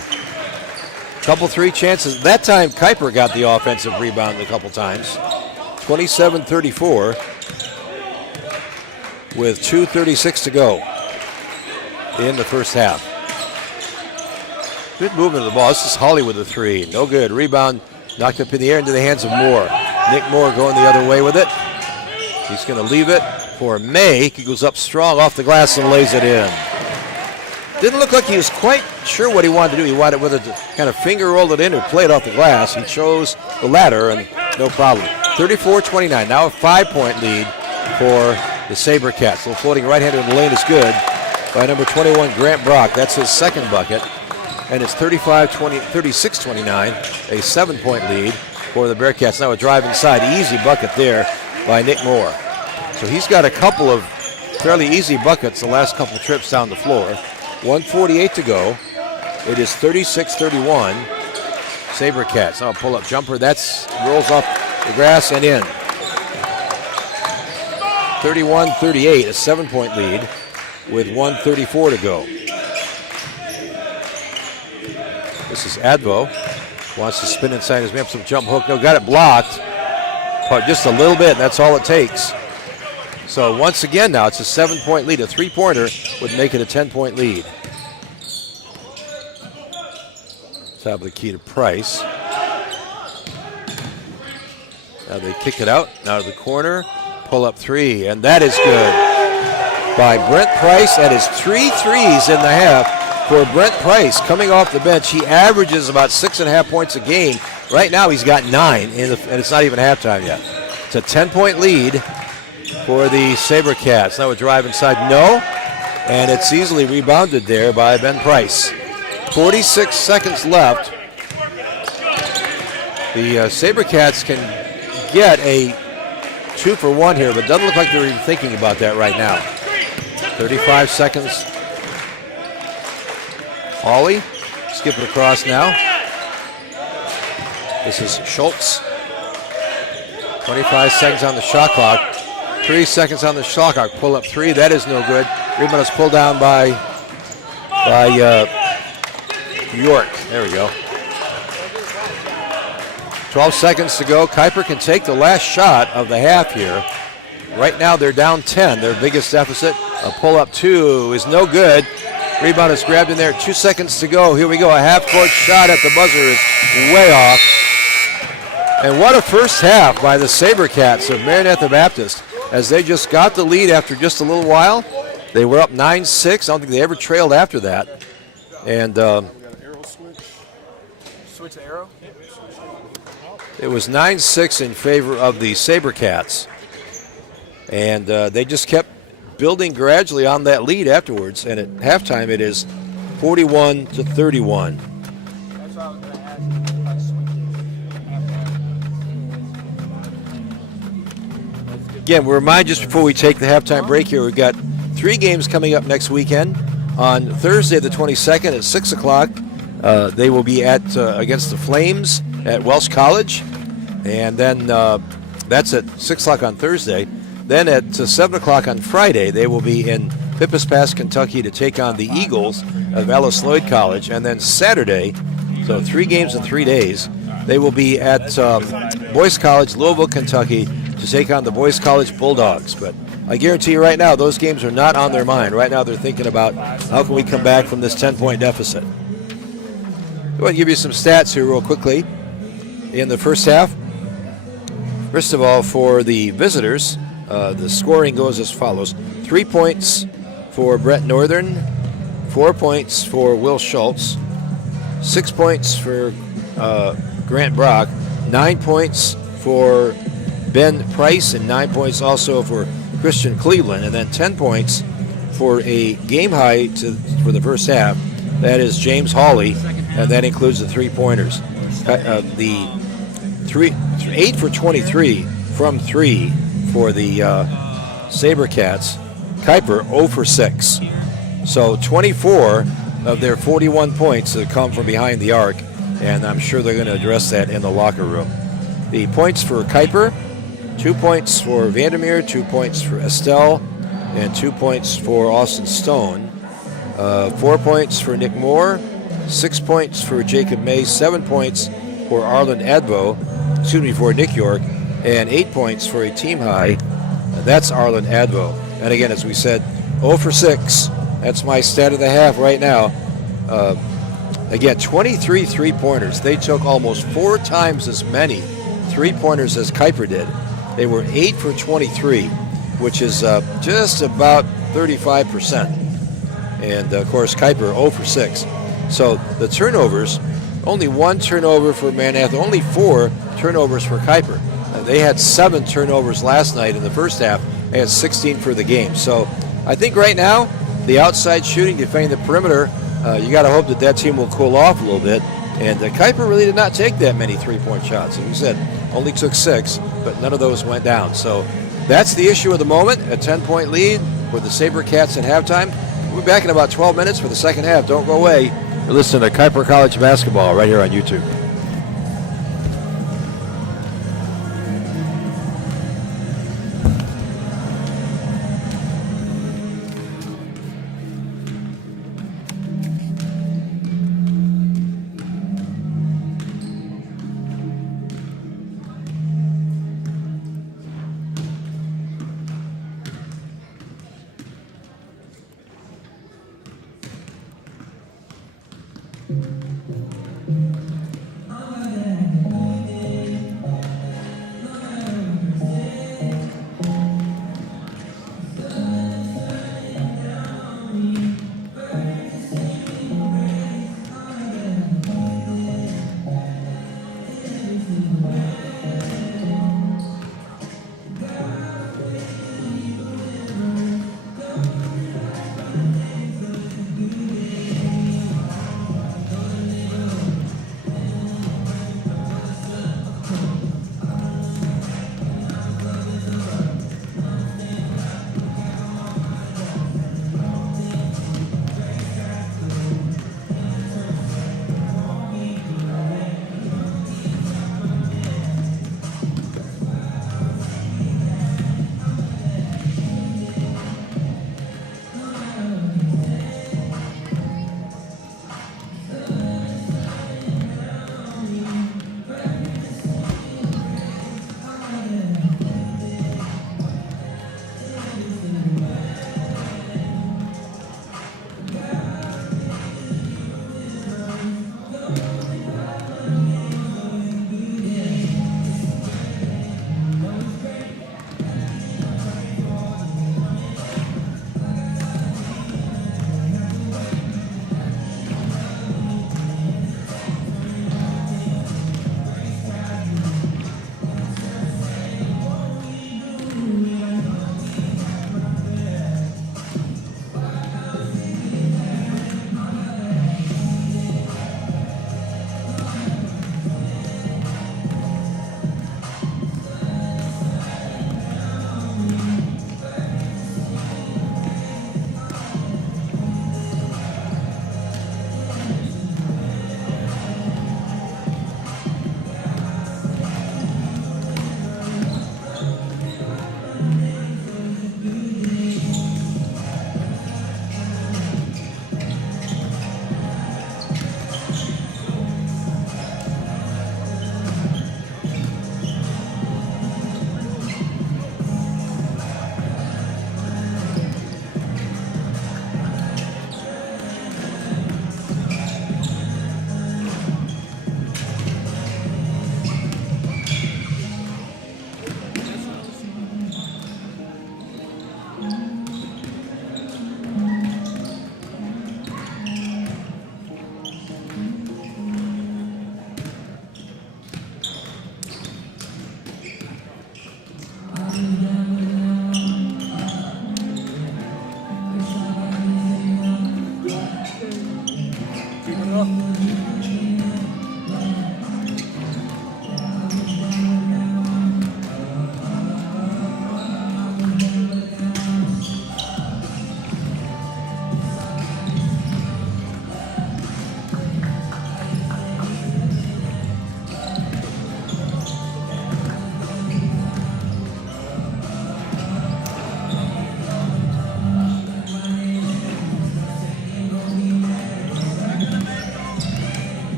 Couple 3 chances. That time Kuyper got the offensive rebound a couple times. 27-34 with 2:36 to go in the first half. Good movement of the ball. This is Hawley with a 3. No good. Rebound knocked up in the air into the hands of Moore. Nick Moore going the other way with it. He's going to leave it for May. He goes up strong off the glass and lays it in. Didn't look like he was quite sure what he wanted to do. He wanted whether to kind of finger roll it in or play it off the glass. He chose the latter, and no problem. 34-29. Now a 5-point lead for the SaberCats. A little floating right-hander in the lane is good by number 21, Grant Brock. That's his second bucket. And it's 36-29, a 7-point lead for the Bearcats. Now a drive inside. Easy bucket there by Nick Moore. So he's got a couple of fairly easy buckets the last couple of trips down the floor. 1:48 to go. It is 36-31. SaberCats. Now a pull-up jumper. That's rolls off the grass and in. 31-38, a 7-point lead with 1:34 to go. This is Advo. Wants to spin inside his man. Some jump hook. No, got it blocked. But just a little bit. That's all it takes. So once again now, it's a 7-point lead. A 3-pointer would make it a 10-point lead. Top of the key to Price. Now they kick it out. Now to the corner. Pull up 3. And that is good by Brent Price. That is 3 threes in the half for Brent Price. Coming off the bench, he averages about 6.5 points a game. Right now he's got 9, and it's not even halftime yet. It's a 10-point lead for the SaberCats. Now a drive inside, no. And it's easily rebounded there by Ben Price. 46 seconds left. The SaberCats can get a 2-for-1 here, but it doesn't look like they're even thinking about that right now. 35 seconds. Hawley, skip it across now. This is Schultz. 25 seconds on the shot clock. 3 seconds on the shot clock. Pull up 3. That is no good. Rebound is pulled down by York. There we go. 12 seconds to go. Kuyper can take the last shot of the half here. Right now they're down 10. Their biggest deficit. A pull up 2 is no good. Rebound is grabbed in there. 2 seconds to go. Here we go. A half-court shot at the buzzer is way off. And what a first half by the SaberCats of Maranatha Baptist, as they just got the lead after just a little while. They were up 9-6. I don't think they ever trailed after that. And Switch the arrow. it was 9-6 in favor of the SaberCats. And they just kept building gradually on that lead afterwards, and at halftime it is 41-31. That's what I was going to ask you. Again, we remind just before we take the halftime break here, we've got 3 games coming up next weekend. On Thursday the 22nd at 6 o'clock, they will be at against the Flames at Welsh College, and then that's at 6 o'clock on Thursday. Then at 7 o'clock on Friday, they will be in Pippas Pass, Kentucky to take on the Eagles of Alice Lloyd College. And then Saturday, so 3 games in 3 days, they will be at Boyce College, Louisville, Kentucky to take on the Boyce College Bulldogs. But I guarantee you right now, those games are not on their mind. Right now they're thinking about how can we come back from this 10-point deficit. I want to give you some stats here real quickly in the first half. First of all, for the visitors, the scoring goes as follows. 3 points for Brett Northern, 4 points for Will Schultz, 6 points for Grant Brock, 9 points for Ben Price, and 9 points also for Christian Cleveland, and then 10 points for a game high for the first half. That is James Hawley, and that includes the 3-pointers. The 8 for 23 from 3 for the SaberCats. Kuyper 0 for 6. So 24 of their 41 points have come from behind the arc, and I'm sure they're going to address that in the locker room. The points for Kuyper, 2 points for Vandermeer, 2 points for Estelle, and 2 points for Austin Stone. 4 points for Nick Moore, 6 points for Jacob May, 7 points for Arlen for Nick York, and 8 points for a team high. That's Arlen Advo. And again, as we said, 0 for 6. That's my stat of the half right now. Again, 23 3-pointers. They took almost 4 times as many 3-pointers as Kuyper did. They were 8 for 23, which is just about 35%. And, of course, Kuyper 0 for 6. So the turnovers, only 1 turnover for Maranatha, only 4 turnovers for Kuyper. They had 7 turnovers last night in the first half. They had 16 for the game. So I think right now, the outside shooting, defending the perimeter, you got to hope that that team will cool off a little bit. And Kuyper really did not take that many 3-point shots. As we said, only took 6, but none of those went down. So that's the issue of the moment, a 10-point lead for the SaberCats at halftime. We'll be back in about 12 minutes for the second half. Don't go away. You're listening to Kuyper College Basketball right here on YouTube.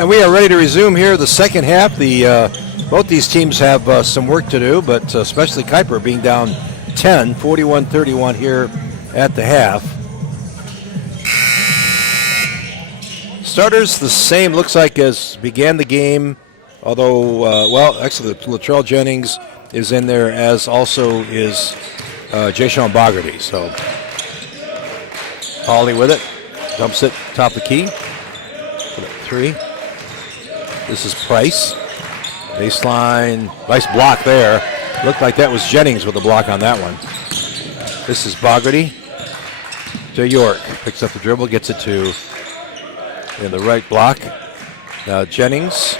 And we are ready to resume here the second half. Both these teams have some work to do, but especially Kuyper being down 10, 41-31 here at the half. Starters the same, looks like, as began the game, although, actually, Latrell Jennings is in there, as also is Jay-Sean Bogarty. So Hawley with it, dumps it top of the key, put it 3. This is Price. Baseline, nice block there. Looked like that was Jennings with a block on that one. This is Bogarty to York. Picks up the dribble, gets it to in the right block. Now Jennings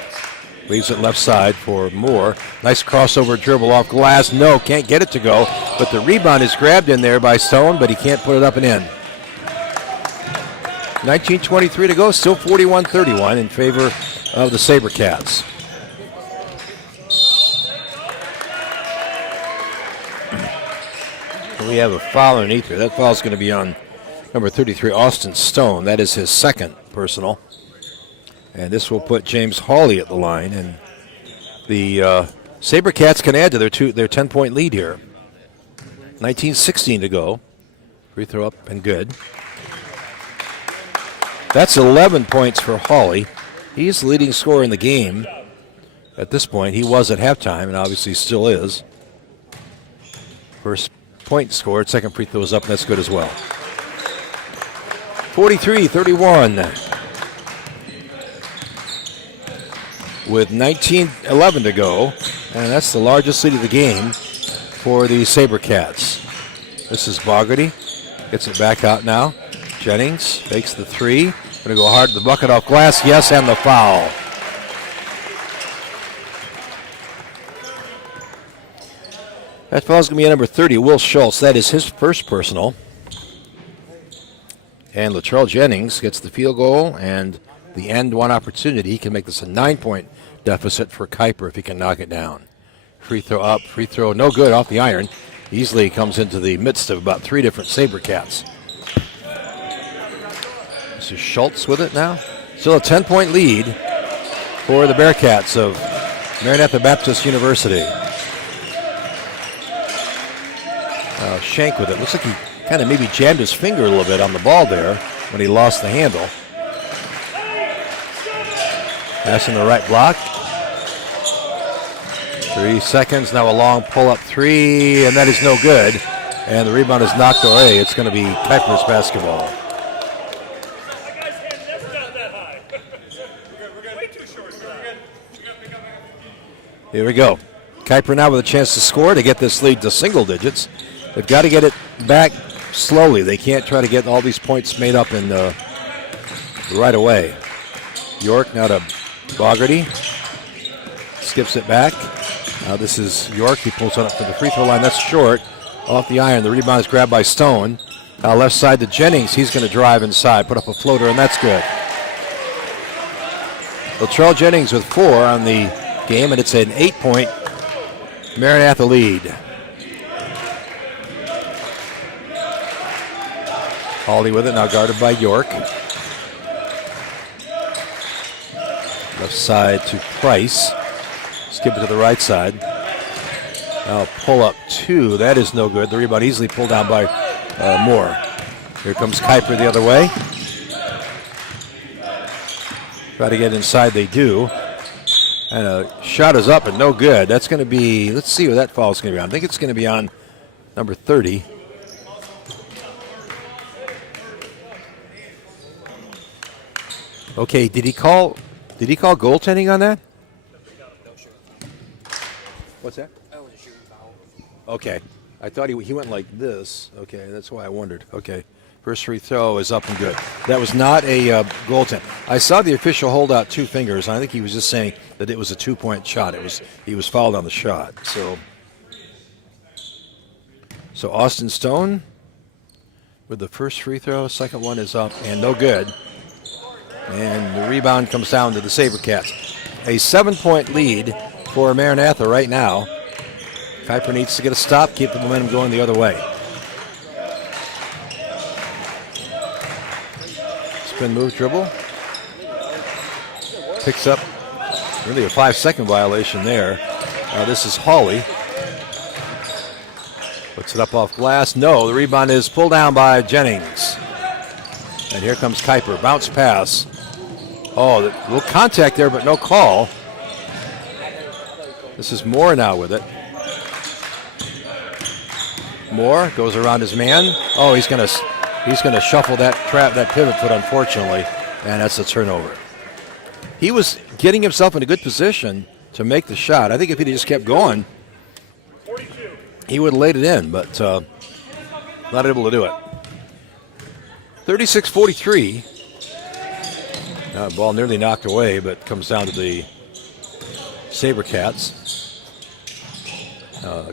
leaves it left side for Moore. Nice crossover dribble off glass. No, can't get it to go. But the rebound is grabbed in there by Stone, but he can't put it up and in. 19:23 to go, still 41-31 in favor of the SaberCats. We have a foul underneath here. That foul is going to be on number 33, Austin Stone. That is his second personal. And this will put James Hawley at the line. And the SaberCats can add to their 10-point lead here. 19:16 to go. Free throw up and good. That's 11 points for Hawley. He's the leading scorer in the game at this point. He was at halftime and obviously still is. First point scored, second free throw is up, and that's good as well. 43-31. With 19:11 to go, and that's the largest lead of the game for the SaberCats. This is Bogarty. Gets it back out now. Jennings takes the 3. Going to go hard to the bucket off glass. Yes, and the foul. That foul is going to be number 30, Will Schultz. That is his first personal. And Latrell Jennings gets the field goal and the end one opportunity. He can make this a 9-point deficit for Kuyper if he can knock it down. Free throw up, free throw no good off the iron. Easily comes into the midst of about 3 different SaberCats. This is Schultz with it now. Still a 10-point lead for the Bearcats of Maranatha Baptist University. Shank with it. Looks like he kind of maybe jammed his finger a little bit on the ball there when he lost the handle. Pass in the right block. 3 seconds. Now a long pull-up 3, and that is no good. And the rebound is knocked away. It's going to be Kuyper's basketball. Here we go. Kuyper now with a chance to score to get this lead to single digits. They've got to get it back slowly. They can't try to get all these points made up in right away. York now to Bogarty. Skips it back. Now this is York. He pulls it up for the free throw line. That's short. Off the iron. The rebound is grabbed by Stone. Left side to Jennings. He's going to drive inside, put up a floater, and that's good. Latrell Jennings with 4 on the game, and it's an 8-point Maranatha lead. Hawley with it, now guarded by York. Left side to Price. Skip it to the right side. Now pull up 2. That is no good. The rebound easily pulled down by Moore. Here comes Kuyper the other way. Try to get inside, they do. And a shot is up and no good. That's going to be, let's see what that foul is going to be on. I think it's going to be on number 30. Okay, did he call goaltending on that? What's that? Okay. I thought he went like this. Okay, that's why I wondered. Okay. First free throw is up and good. That was not a goaltend. I saw the official hold out 2 fingers. And I think he was just saying that it was a 2-point shot. He was fouled on the shot. So Austin Stone with the first free throw. Second one is up and no good. And the rebound comes down to the SaberCats. A 7-point lead for Maranatha right now. Kuyper needs to get a stop, keep the momentum going the other way. Spin move dribble. Picks up really a 5-second violation there. This is Hawley. Puts it up off glass. No, the rebound is pulled down by Jennings. And here comes Kuyper. Bounce pass. Oh, a little contact there, but no call. This is Moore now with it. Moore goes around his man. Oh, he's gonna shuffle that pivot foot, unfortunately, and that's a turnover. He was getting himself in a good position to make the shot. I think if he just kept going, he would have laid it in, but not able to do it. 36-43. Ball nearly knocked away, but comes down to the SaberCats.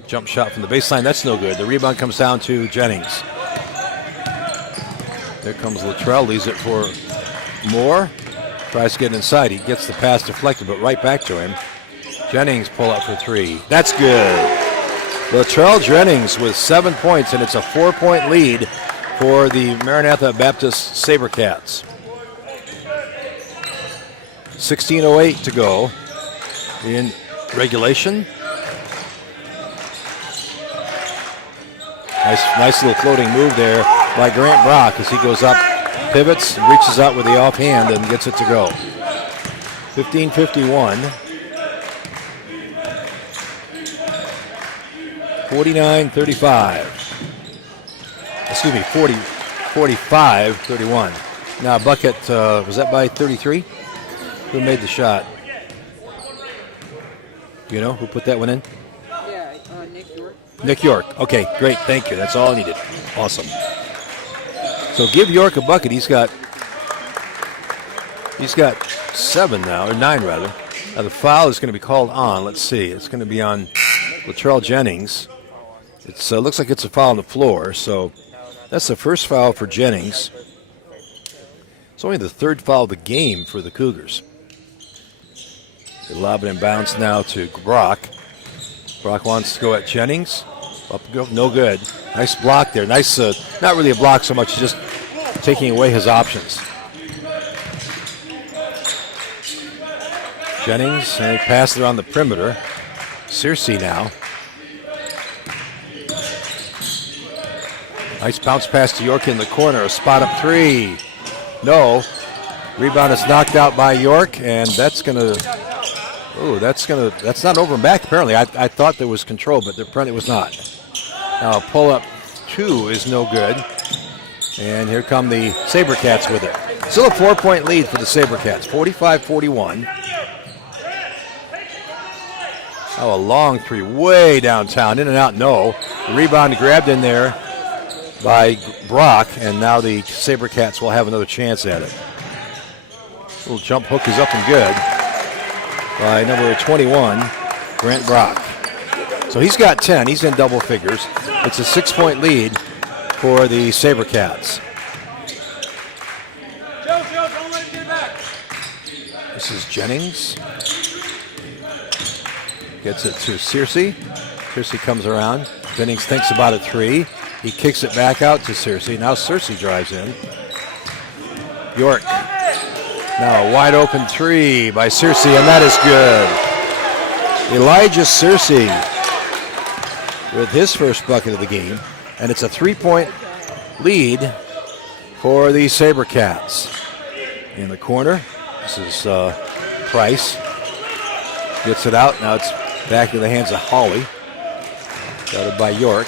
Jump shot from the baseline, that's no good. The rebound comes down to Jennings. There comes Latrell, leaves it for Moore. Tries to get inside. He gets the pass deflected, but right back to him. Jennings pull up for 3. That's good. Latrell Jennings with 7 points, and it's a 4-point lead for the Maranatha Baptist SaberCats. 16:08 to go in regulation. Nice little floating move there by Grant Brock as he goes up, pivots, and reaches out with the offhand and gets it to go. 15:51. 49-35. Excuse me, 45-31. Now bucket, was that by 33? Who made the shot? You know, who put that one in? Yeah, Nick York. Nick York. Okay, great. Thank you. That's all I needed. Awesome. So give York a bucket. He's got 7 now, or 9 rather. Now the foul is going to be called on. Let's see. It's going to be on Latrell Jennings. It looks like it's a foul on the floor. So that's the first foul for Jennings. It's only the 3rd foul of the game for the Cougars. They lob it in bounds now to Brock. Brock wants to go at Jennings. Up go, no good. Nice block there. Nice, not really a block so much, just taking away his options. Jennings, and he passed it on the perimeter. Searcy now. Nice bounce pass to York in the corner. A spot up 3. No. Rebound is knocked out by York, and that's not over and back apparently. I thought there was control, but apparently it was not. Now a pull up 2 is no good. And here come the SaberCats with it. Still a 4-point lead for the SaberCats, 45-41. Oh, a long 3 way downtown, in and out, no. The rebound grabbed in there by Brock, and now the SaberCats will have another chance at it. Little jump hook is up and good by number 21, Grant Brock. So he's got 10. He's in double figures. It's a 6-point lead for the SaberCats. Joe, don't let him get back. This is Jennings. Gets it to Searcy. Searcy comes around. Jennings thinks about a three. He kicks it back out to Searcy. Now Searcy drives in. York. Now a wide open three by Searcy, and that is good. Elijah Searcy with his first bucket of the game, and it's a 3-point lead for the SaberCats. In the corner, this is Price. Gets it out. Now it's back in the hands of Hawley. Got it by York.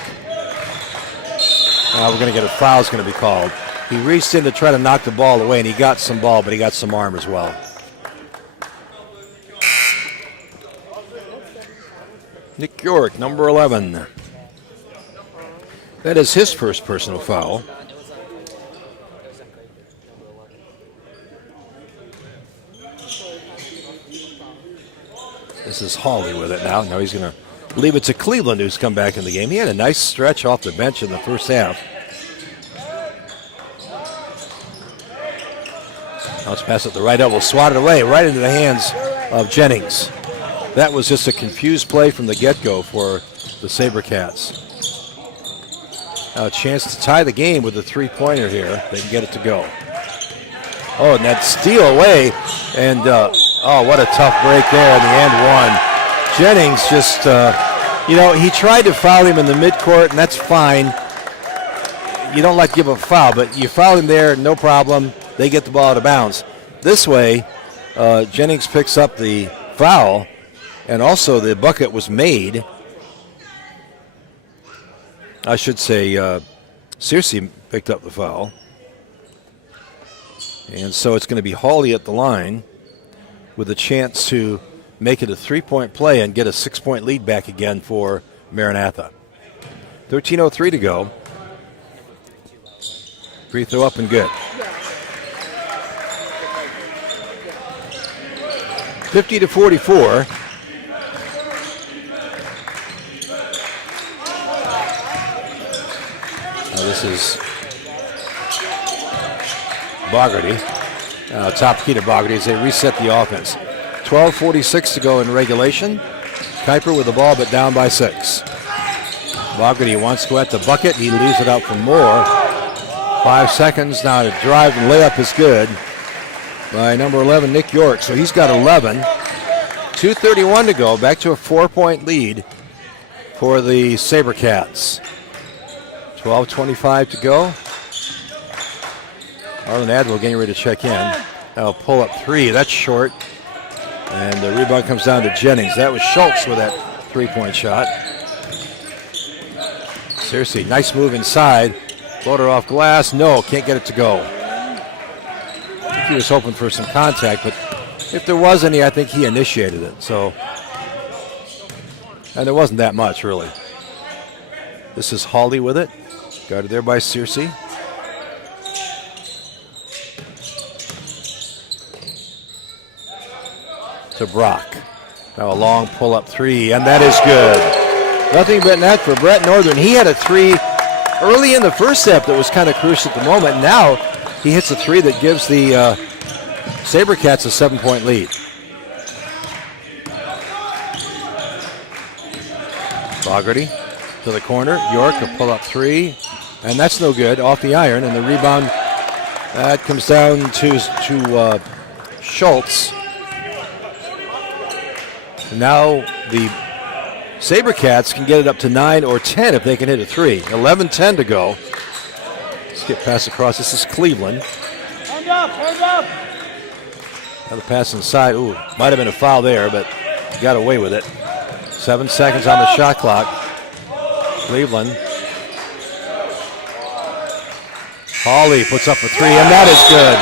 Now we're going to get a foul. Is going to be called. He reached in to try to knock the ball away, and he got some ball, but he got some arm as well. Nick York, number 11. That is his first personal foul. This is Hawley with it now. Now he's going to leave it to Cleveland, who's come back in the game. He had a nice stretch off the bench in the first half. Now let's pass it the right elbow, swat it away, right into the hands of Jennings. That was just a confused play from the get-go for the SaberCats. Now a chance to tie the game with a three-pointer here. They can get it to go. Oh, and that steal away, and oh, what a tough break there in the end one. Jennings just, he tried to foul him in the midcourt, and that's fine. You don't like to give a foul, but you foul him there, no problem. They get the ball out of bounds. This way, Jennings picks up the foul, and also the bucket was made. I should say Searcy picked up the foul. And so it's going to be Hawley at the line with a chance to make it a three-point play and get a 6-point lead back again for Maranatha. 13:03 to go. Free throw up and good. 50-44. Now this is Bogarty. Top key to Bogarty as they reset the offense. 12:46 to go in regulation. Kuyper with the ball, but down by 6. Bogarty wants to go at the bucket. He leaves it out for more. 5 seconds now to drive and layup is good by number 11, Nick York. So he's got 11. 2:31 to go. Back to a 4-point lead for the SaberCats. 12:25 to go. Arlen Adwell getting ready to check in. Now pull up three. That's short. And the rebound comes down to Jennings. That was Schultz with that three-point shot. Searcy, nice move inside. Floater off glass. No, can't get it to go. I think he was hoping for some contact, but if there was any, I think he initiated it. So, and there wasn't that much, really. This is Hawley with it. Guarded there by Searcy. To Brock. Now a long pull-up three, and that is good. Nothing but net for Brett Northern. He had a three early in the first half that was kind of crucial at the moment. Now he hits a three that gives the SaberCats a 7-point lead. Bogarty to the corner. York, a pull-up three, and that's no good. Off the iron, and the rebound that comes down to Schultz. Now the SaberCats can get it up to 9 or 10 if they can hit a three. 11:10 to go. Skip pass across. This is Cleveland. Hand up. Another pass inside. Ooh, might have been a foul there, but got away with it. 7 seconds on the shot clock. Cleveland. Hawley puts up a three, and that is good.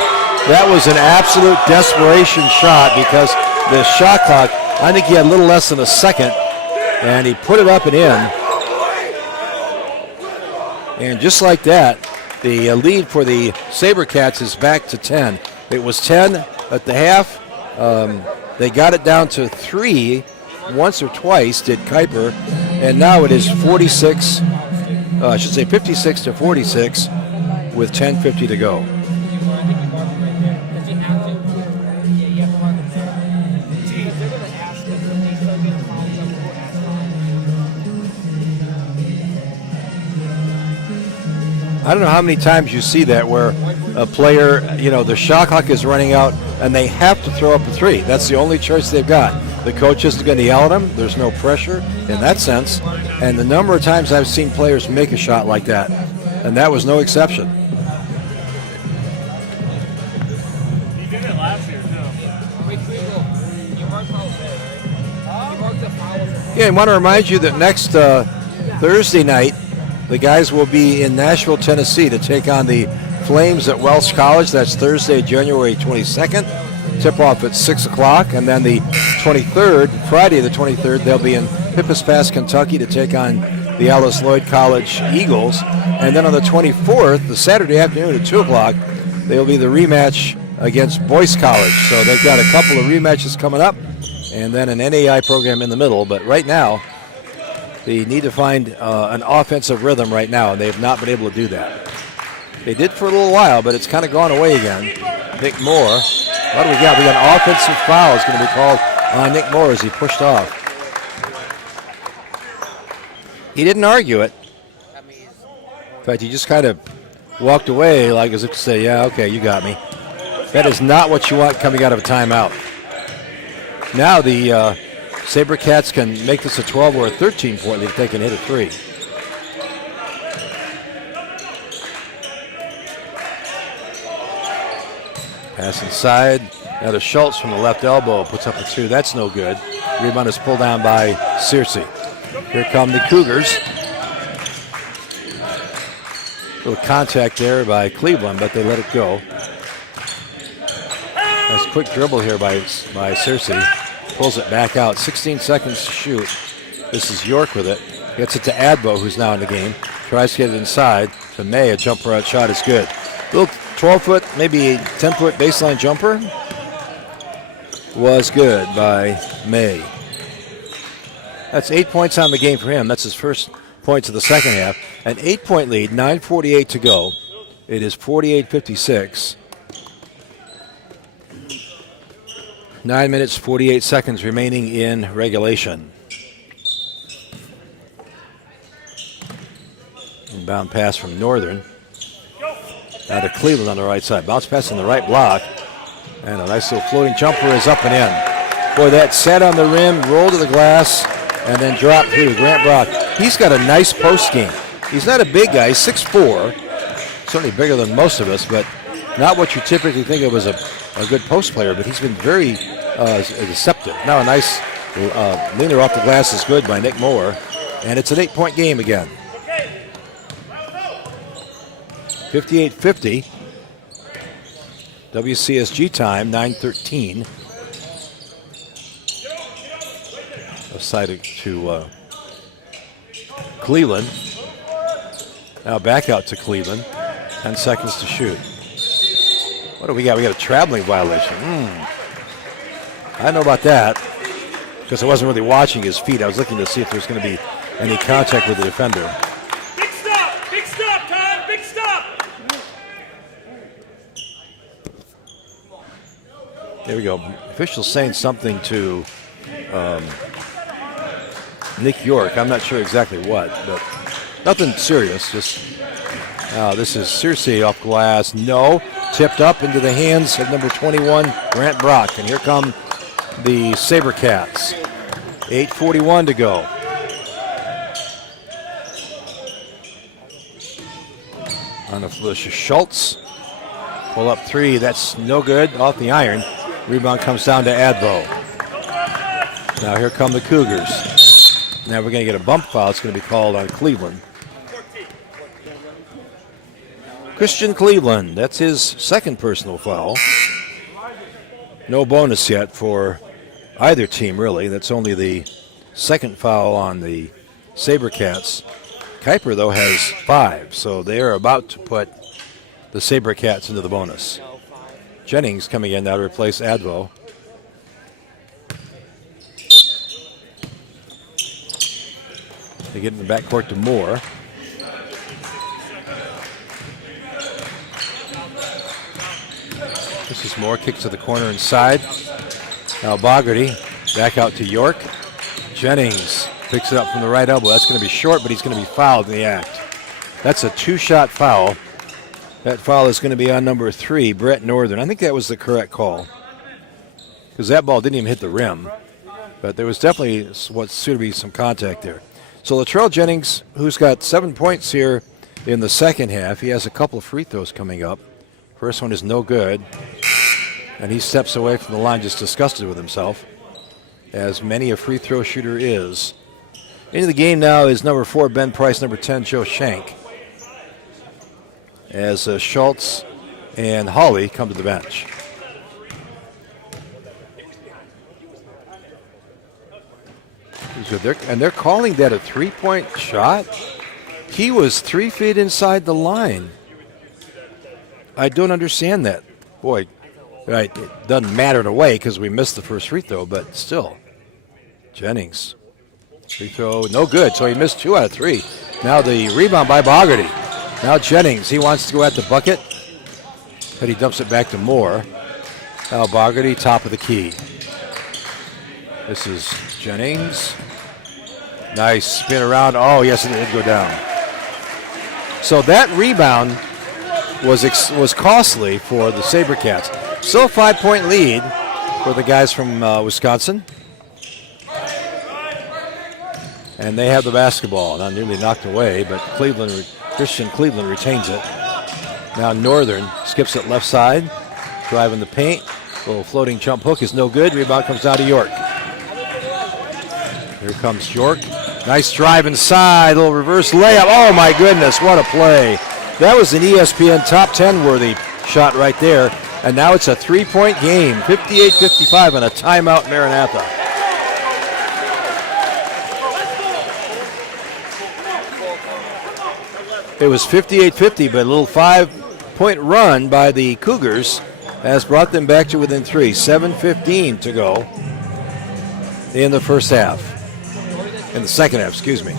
That was an absolute desperation shot because the shot clock, I think he had a little less than a second, and he put it up and in. And just like that, the lead for the SaberCats is back to 10. It was 10 at the half. They got it down to 3 once or twice, did Kuyper, and now it is 46 I should say 56-46 with 10:50 to go. I don't know how many times you see that where a player, the shot clock is running out and they have to throw up a three. That's the only choice they've got. The coach isn't going to yell at them. There's no pressure in that sense. And the number of times I've seen players make a shot like that, and that was no exception. He did it last year, too. Yeah, I want to remind you that next Thursday night, the guys will be in Nashville, Tennessee to take on the Flames at Welsh College. That's Thursday, January 22nd. Tip-off at 6 o'clock. And then the 23rd, Friday the 23rd, they'll be in Pippas Pass, Kentucky to take on the Alice Lloyd College Eagles. And then on the 24th, the Saturday afternoon at 2 o'clock, they'll be the rematch against Boyce College. So they've got a couple of rematches coming up and then an NAI program in the middle. But right now, they need to find an offensive rhythm right now, and they have not been able to do that. They did for a little while, but it's kind of gone away again. Nick Moore. What do we got? We got an offensive foul is going to be called on Nick Moore as he pushed off. He didn't argue it. In fact, he just kind of walked away like as if to say, yeah, okay, you got me. That is not what you want coming out of a timeout. Now the SaberCats can make this a 12 or a 13-point lead if they can hit a three. Pass inside. Now to Schultz from the left elbow. Puts up a two. That's no good. Rebound is pulled down by Searcy. Here come the Cougars. A little contact there by Cleveland, but they let it go. Nice quick dribble here by Searcy. Pulls it back out. 16 seconds to shoot. This is York with it. Gets it to Adbo, who's now in the game. Tries to get it inside to May. A jumper out shot is good. Little 12-foot, maybe 10-foot baseline jumper was good by May. That's 8 points on the game for him. That's his first points of the second half. An 8-point lead, 9:48 to go. It is 48-56. 9 minutes, 48 seconds remaining in regulation. Inbound pass from Northern. Now to Cleveland on the right side. Bounce pass on the right block. And a nice little floating jumper is up and in. Boy, that sat on the rim, rolled to the glass, and then dropped through. Grant Brock. He's got a nice post game. He's not a big guy, 6'4", certainly bigger than most of us, but not what you typically think of as a good post player, but he's been very deceptive. Now a nice leaner off the glass is good by Nick Moore, and it's an 8-point game again. 58-50. WCSG time, 9:13. Offside to Cleveland. Now back out to Cleveland. 10 seconds to shoot. What do we got? We got a traveling violation. I don't know about that because I wasn't really watching his feet. I was looking to see if there's going to be any contact with the defender. Big stop, Todd, big stop. There we go. Officials saying something to Nick York. I'm not sure exactly what, but nothing serious. Just this is Searcy off glass. No. Tipped up into the hands of number 21, Grant Brock. And here come the SaberCats. 8:41 to go. On the Felicia Schultz. Pull up three. That's no good. Off the iron. Rebound comes down to Adbo. Now here come the Cougars. Now we're going to get a bump foul. It's going to be called on Cleveland. Christian Cleveland, that's his second personal foul. No bonus yet for either team, really. That's only the second foul on the SaberCats. Kuyper, though, has 5, so they are about to put the SaberCats into the bonus. Jennings coming in now to replace Advo. They get in the backcourt to Moore. This is Moore, kicks to the corner inside. Now Bogarty back out to York. Jennings picks it up from the right elbow. That's going to be short, but he's going to be fouled in the act. That's a 2-shot foul. That foul is going to be on number 3, Brett Northern. I think that was the correct call because that ball didn't even hit the rim, but there was definitely what seemed to be some contact there. So Latrell Jennings, who's got 7 points here in the second half, he has a couple of free throws coming up. First one is no good, and he steps away from the line just disgusted with himself, as many a free throw shooter is. Into the game now is number 4, Ben Price, number 10, Joe Shank, as Schultz and Hawley come to the bench. And they're calling that a 3-point shot? He was 3 feet inside the line. I don't understand that. Boy, right, it doesn't matter in a way because we missed the first free throw, but still. Jennings, free throw, no good, so he missed 2 out of 3. Now the rebound by Bogarty. Now Jennings, he wants to go at the bucket, but he dumps it back to Moore. Now Bogarty, top of the key. This is Jennings. Nice spin around. Oh, yes, it did go down. So that rebound was costly for the SaberCats. Still a 5-point lead for the guys from Wisconsin. And they have the basketball. Not nearly knocked away, but Christian Cleveland retains it. Now Northern skips it left side, driving the paint. Little floating jump hook is no good. Rebound comes down to York. Here comes York. Nice drive inside. Little reverse layup. Oh my goodness, what a play. That was an ESPN top 10 worthy shot right there. And now it's a 3-point game. 58-55 on a timeout, Maranatha. It was 58-50, but a little 5-point run by the Cougars has brought them back to within 3. 7:15 to go in the first half. In the second half, excuse me.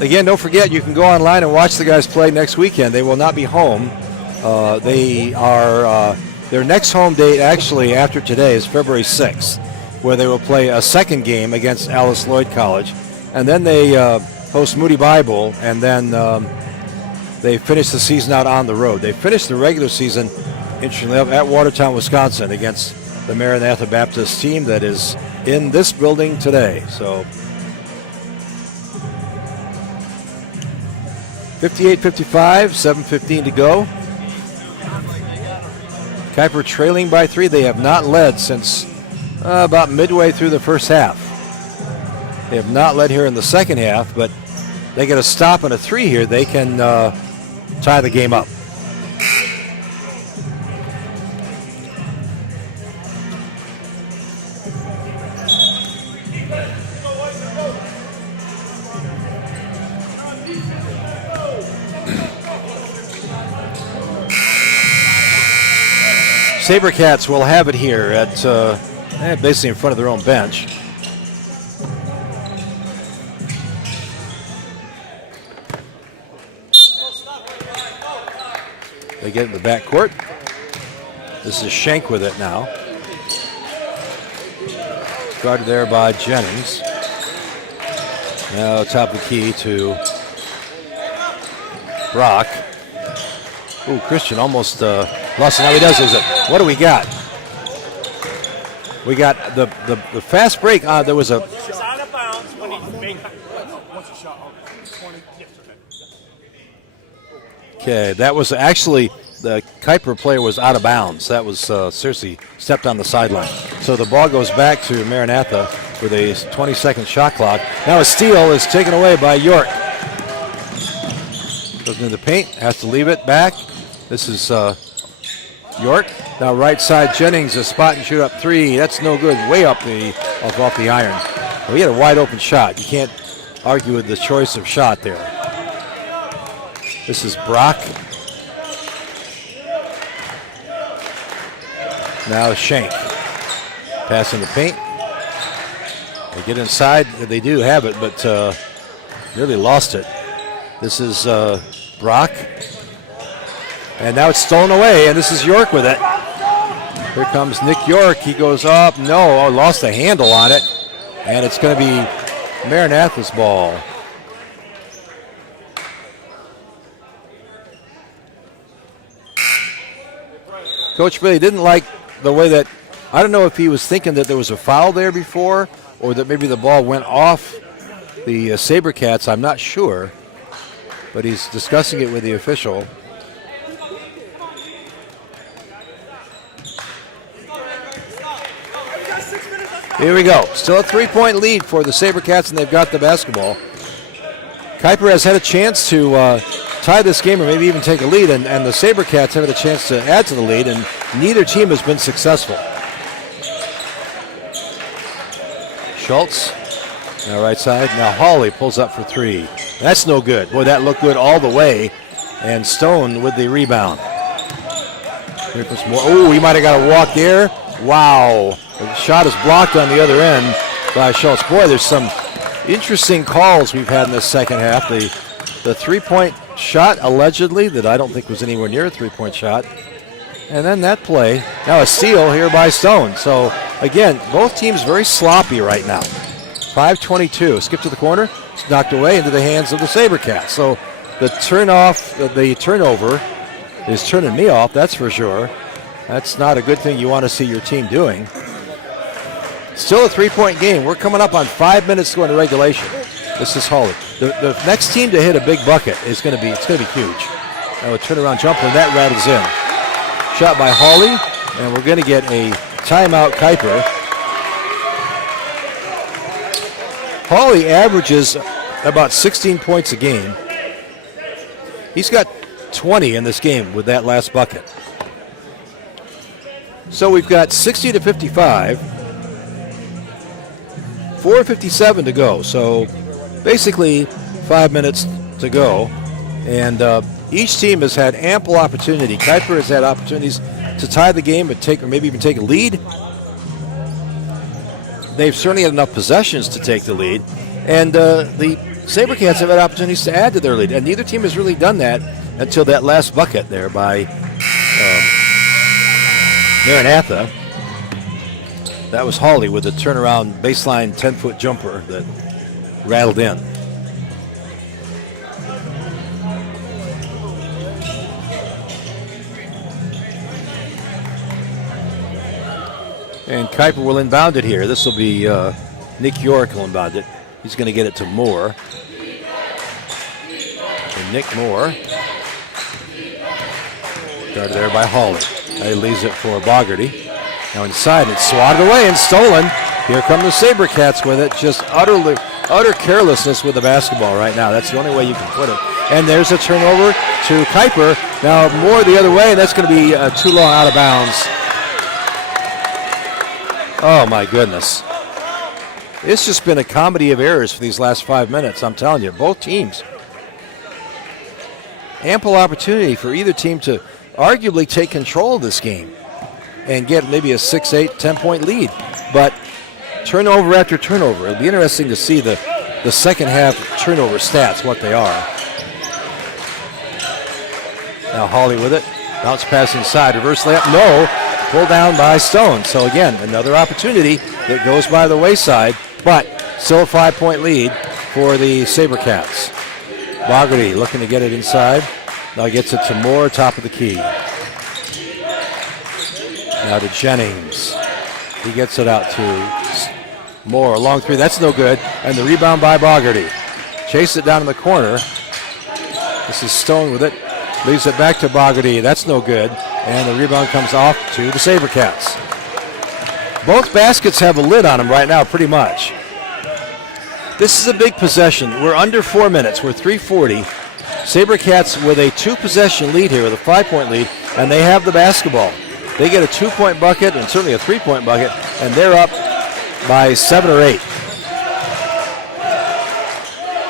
Again, don't forget, you can go online and watch the guys play next weekend. They will not be home. Their next home date, actually, after today, is February 6th, where they will play a second game against Alice Lloyd College. And then they host Moody Bible, and then they finish the season out on the road. They finished the regular season, interestingly, at Watertown, Wisconsin, against the Maranatha Baptist team that is in this building today. So 58-55, 7:15 to go. Kuyper trailing by 3. They have not led since about midway through the first half. They have not led here in the second half, but they get a stop and a 3 here. They can tie the game up. SaberCats will have it here at basically in front of their own bench. They get in the backcourt. This is Shank with it now. Guarded there by Jennings. Now top of the key to Brock. Ooh, Christian almost lost it. Now he does lose it. What do we got? We got the fast break. There was a... It's out of bounds when he made... What's the shot? 20. Yes, Okay, that was actually... The Kuyper player was out of bounds. That was seriously stepped on the sideline. So the ball goes back to Maranatha with a 20-second shot clock. Now a steal is taken away by York. Goes into the paint, has to leave it back. This is York. Now right side, Jennings, a spot and shoot up 3. That's no good. Way up off the iron. Well, he had a wide open shot. You can't argue with the choice of shot there. This is Brock. Now Shank. Pass in the paint. They get inside. They do have it, but nearly lost it. This is Brock. And now it's stolen away, and this is York with it. Here comes Nick York. He goes up. No, lost the handle on it. And it's going to be Maranatha's ball. Coach Billy didn't like the way that, I don't know if he was thinking that there was a foul there before or that maybe the ball went off the SaberCats. I'm not sure, but he's discussing it with the official. Here we go. Still a 3-point lead for the SaberCats, and they've got the basketball. Kuyper has had a chance to tie this game or maybe even take a lead, and the SaberCats have had a chance to add to the lead, and neither team has been successful. Schultz, now right side. Now Hawley pulls up for three. That's no good. Boy, that looked good all the way, and Stone with the rebound. Here comes more. Oh, he might have got a walk there. Wow. The shot is blocked on the other end by Schultz. Boy, there's some interesting calls we've had in this second half. The three-point shot, allegedly, that I don't think was anywhere near a three-point shot. And then that play. Now a steal here by Stone. So, again, both teams very sloppy right now. 5:22. Skip to the corner. It's knocked away into the hands of the SaberCats. So the turnover is turning me off, that's for sure. That's not a good thing you want to see your team doing. Still a three-point game. We're coming up on 5 minutes to go into regulation. This is Hawley. The next team to hit a big bucket is going to be huge. Now a turnaround jumper, and that rattles in. Shot by Hawley, and we're going to get a timeout, Kuyper. Hawley averages about 16 points a game. He's got 20 in this game with that last bucket. So we've got 60 to 55. 4:57 to go. So basically 5 minutes to go. And each team has had ample opportunity. Kuyper has had opportunities to tie the game or maybe even take a lead. They've certainly had enough possessions to take the lead. And the SaberCats have had opportunities to add to their lead. And neither team has really done that until that last bucket there by Maranatha. That was Hawley with a turnaround baseline 10-foot jumper that rattled in. And Kuyper will inbound it here. This will be Nick York will inbound it. He's going to get it to Moore. And Nick Moore. Guarded there by Hawley. He leaves it for Bogarty. Now inside, it's swatted away and stolen. Here come the SaberCats with it. Just utter carelessness with the basketball right now. That's the only way you can put it. And there's a turnover to Kuyper. Now Moore the other way, and that's going to be too long out of bounds. Oh, my goodness. It's just been a comedy of errors for these last 5 minutes, I'm telling you. Both teams. Ample opportunity for either team to arguably take control of this game and get maybe a 6-8, 10-point lead. But turnover after turnover. It'll be interesting to see the second half turnover stats, what they are. Now Hawley with it. Bounce pass inside. Reverse layup. No. Pulled down by Stone. So again, another opportunity that goes by the wayside, but still a 5-point lead for the SaberCats. Bogarty looking to get it inside. Now gets it to Moore, top of the key. Now to Jennings. He gets it out to Moore. A long three. That's no good. And the rebound by Bogarty. Chase it down in the corner. This is Stone with it. Leaves it back to Bogarty. That's no good. And the rebound comes off to the SaberCats. Both baskets have a lid on them right now, pretty much. This is a big possession. We're under 4 minutes. We're 3:40. SaberCats with a 2-possession lead here, with a 5-point lead, and they have the basketball. They get a 2-point bucket and certainly a 3-point bucket, and they're up by 7 or 8.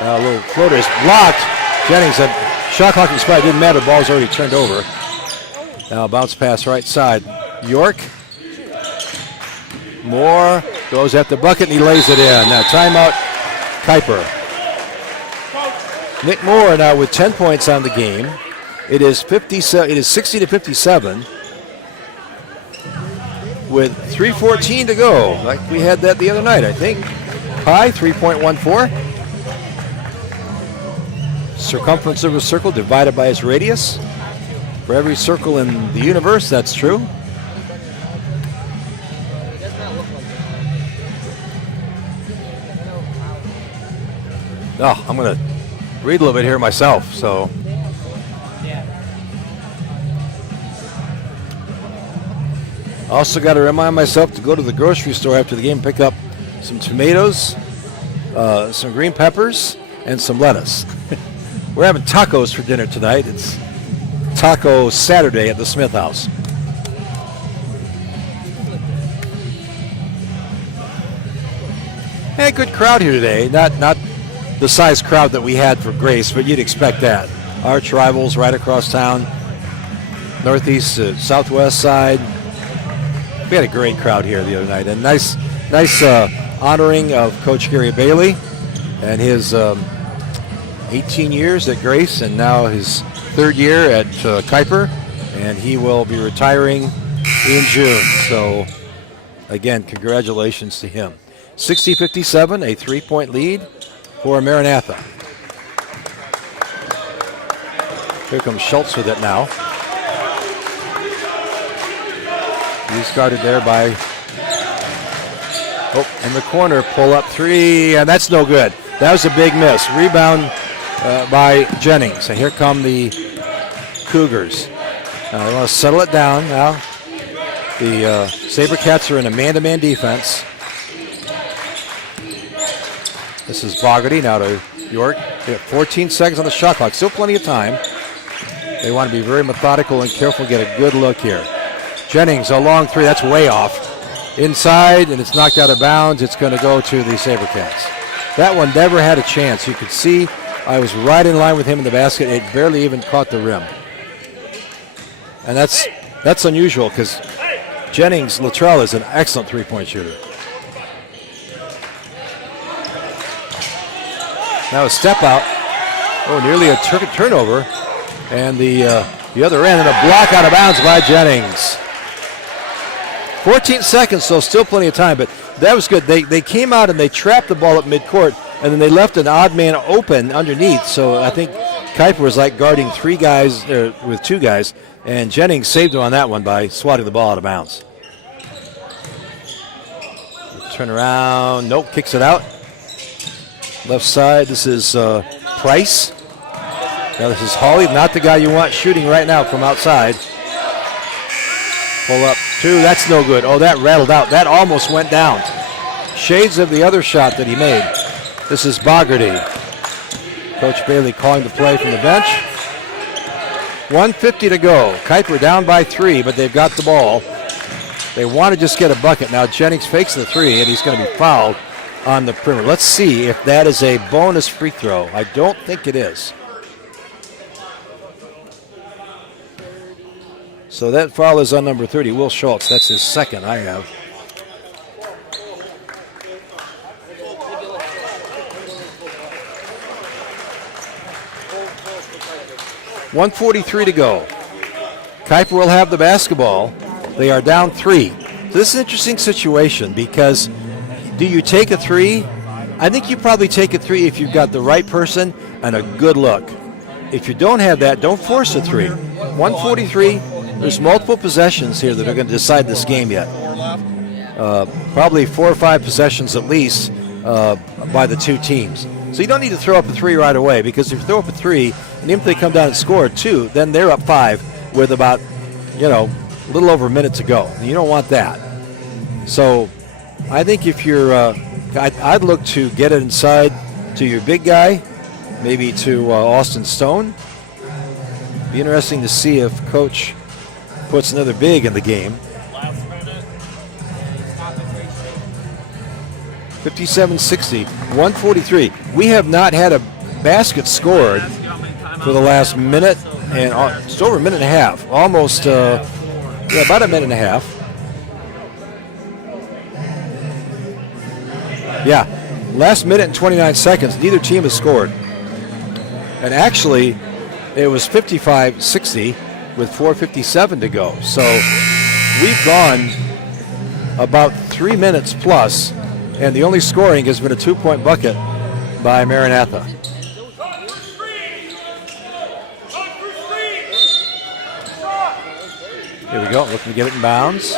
Now a little floater is blocked. Jennings said shot clock expired. Didn't matter. The ball's already turned over. Now a bounce pass right side. York. Moore goes at the bucket and he lays it in. Now timeout, Kuyper. Nick Moore now with 10 points on the game. It is 60 to 57 with 3:14 to go. Like we had that the other night, I think. Pi 3.14. Circumference of a circle divided by its radius. For every circle in the universe, that's true. Oh, I'm going to read a little bit here myself, so. Also got to remind myself to go to the grocery store after the game and pick up some tomatoes, some green peppers, and some lettuce. We're having tacos for dinner tonight. It's Taco Saturday at the Smith House. Hey, good crowd here today. Not the size crowd that we had for Grace, but you'd expect that. Arch rivals right across town, northeast to southwest side. We had a great crowd here the other night, and nice honoring of Coach Gary Bailey and his 18 years at Grace, and now his third year at Kuyper, and he will be retiring in June. So, again, congratulations to him. 60-57, a 3-point lead for Maranatha. Here comes Schultz with it now. He's guarded there by, in the corner, pull up three, and that's no good. That was a big miss. Rebound by Jennings. And here come the Cougars. They want to settle it down now. The SaberCats are in a man-to-man defense. This is Bogarty now to York. They have 14 seconds on the shot clock. Still plenty of time. They want to be very methodical and careful, get a good look here. Jennings, a long three. That's way off. Inside, and it's knocked out of bounds. It's going to go to the SaberCats. That one never had a chance. You could see I was right in line with him in the basket. It barely even caught the rim. And that's unusual because Jennings Luttrell is an excellent three-point shooter. Now a step out. Oh, nearly a turnover. And the other end, and a block out of bounds by Jennings. 14 seconds, so still plenty of time, but that was good. They came out and they trapped the ball at midcourt, and then they left an odd man open underneath. So I think Kuyper was like guarding three guys with two guys, and Jennings saved him on that one by swatting the ball out of bounds. Turn around, nope, kicks it out. Left side, this is Price. Now this is Hawley, not the guy you want shooting right now from outside. Pull up two, that's no good. Oh, that rattled out. That almost went down. Shades of the other shot that he made. This is Bogarty. Coach Bailey calling the play from the bench. 1:50 to go. Kuyper down by 3, but they've got the ball. They want to just get a bucket. Now Jennings fakes the 3, and he's going to be fouled on the perimeter. Let's see if that is a bonus free throw. I don't think it is. So that foul is on number 30, Will Schultz. That's his second I have. $1:43 to go. Kuyper will have the basketball. They are down 3. So this is an interesting situation because do you take a 3? I think you probably take a 3 if you've got the right person and a good look. If you don't have that, don't force a 3. 1:43. There's multiple possessions here that are going to decide this game yet. Probably 4 or 5 possessions at least by the two teams. So you don't need to throw up a 3 right away, because if you throw up a 3, and even if they come down and score a 2, then they're up 5 with about, a little over a minute to go. And you don't want that. So I think if you're, I'd look to get it inside to your big guy, maybe to Austin Stone. Be interesting to see if Coach puts another big in the game. 57-60, 1:43. We have not had a basket scored for the last minute, and it's over a minute and a half. Almost, about a minute and a half. Yeah, last minute and 29 seconds. Neither team has scored. And actually, it was 55-60 with 4:57 to go. So we've gone about 3 minutes plus, and the only scoring has been a 2-point bucket by Maranatha. Here we go, looking to get it in bounds.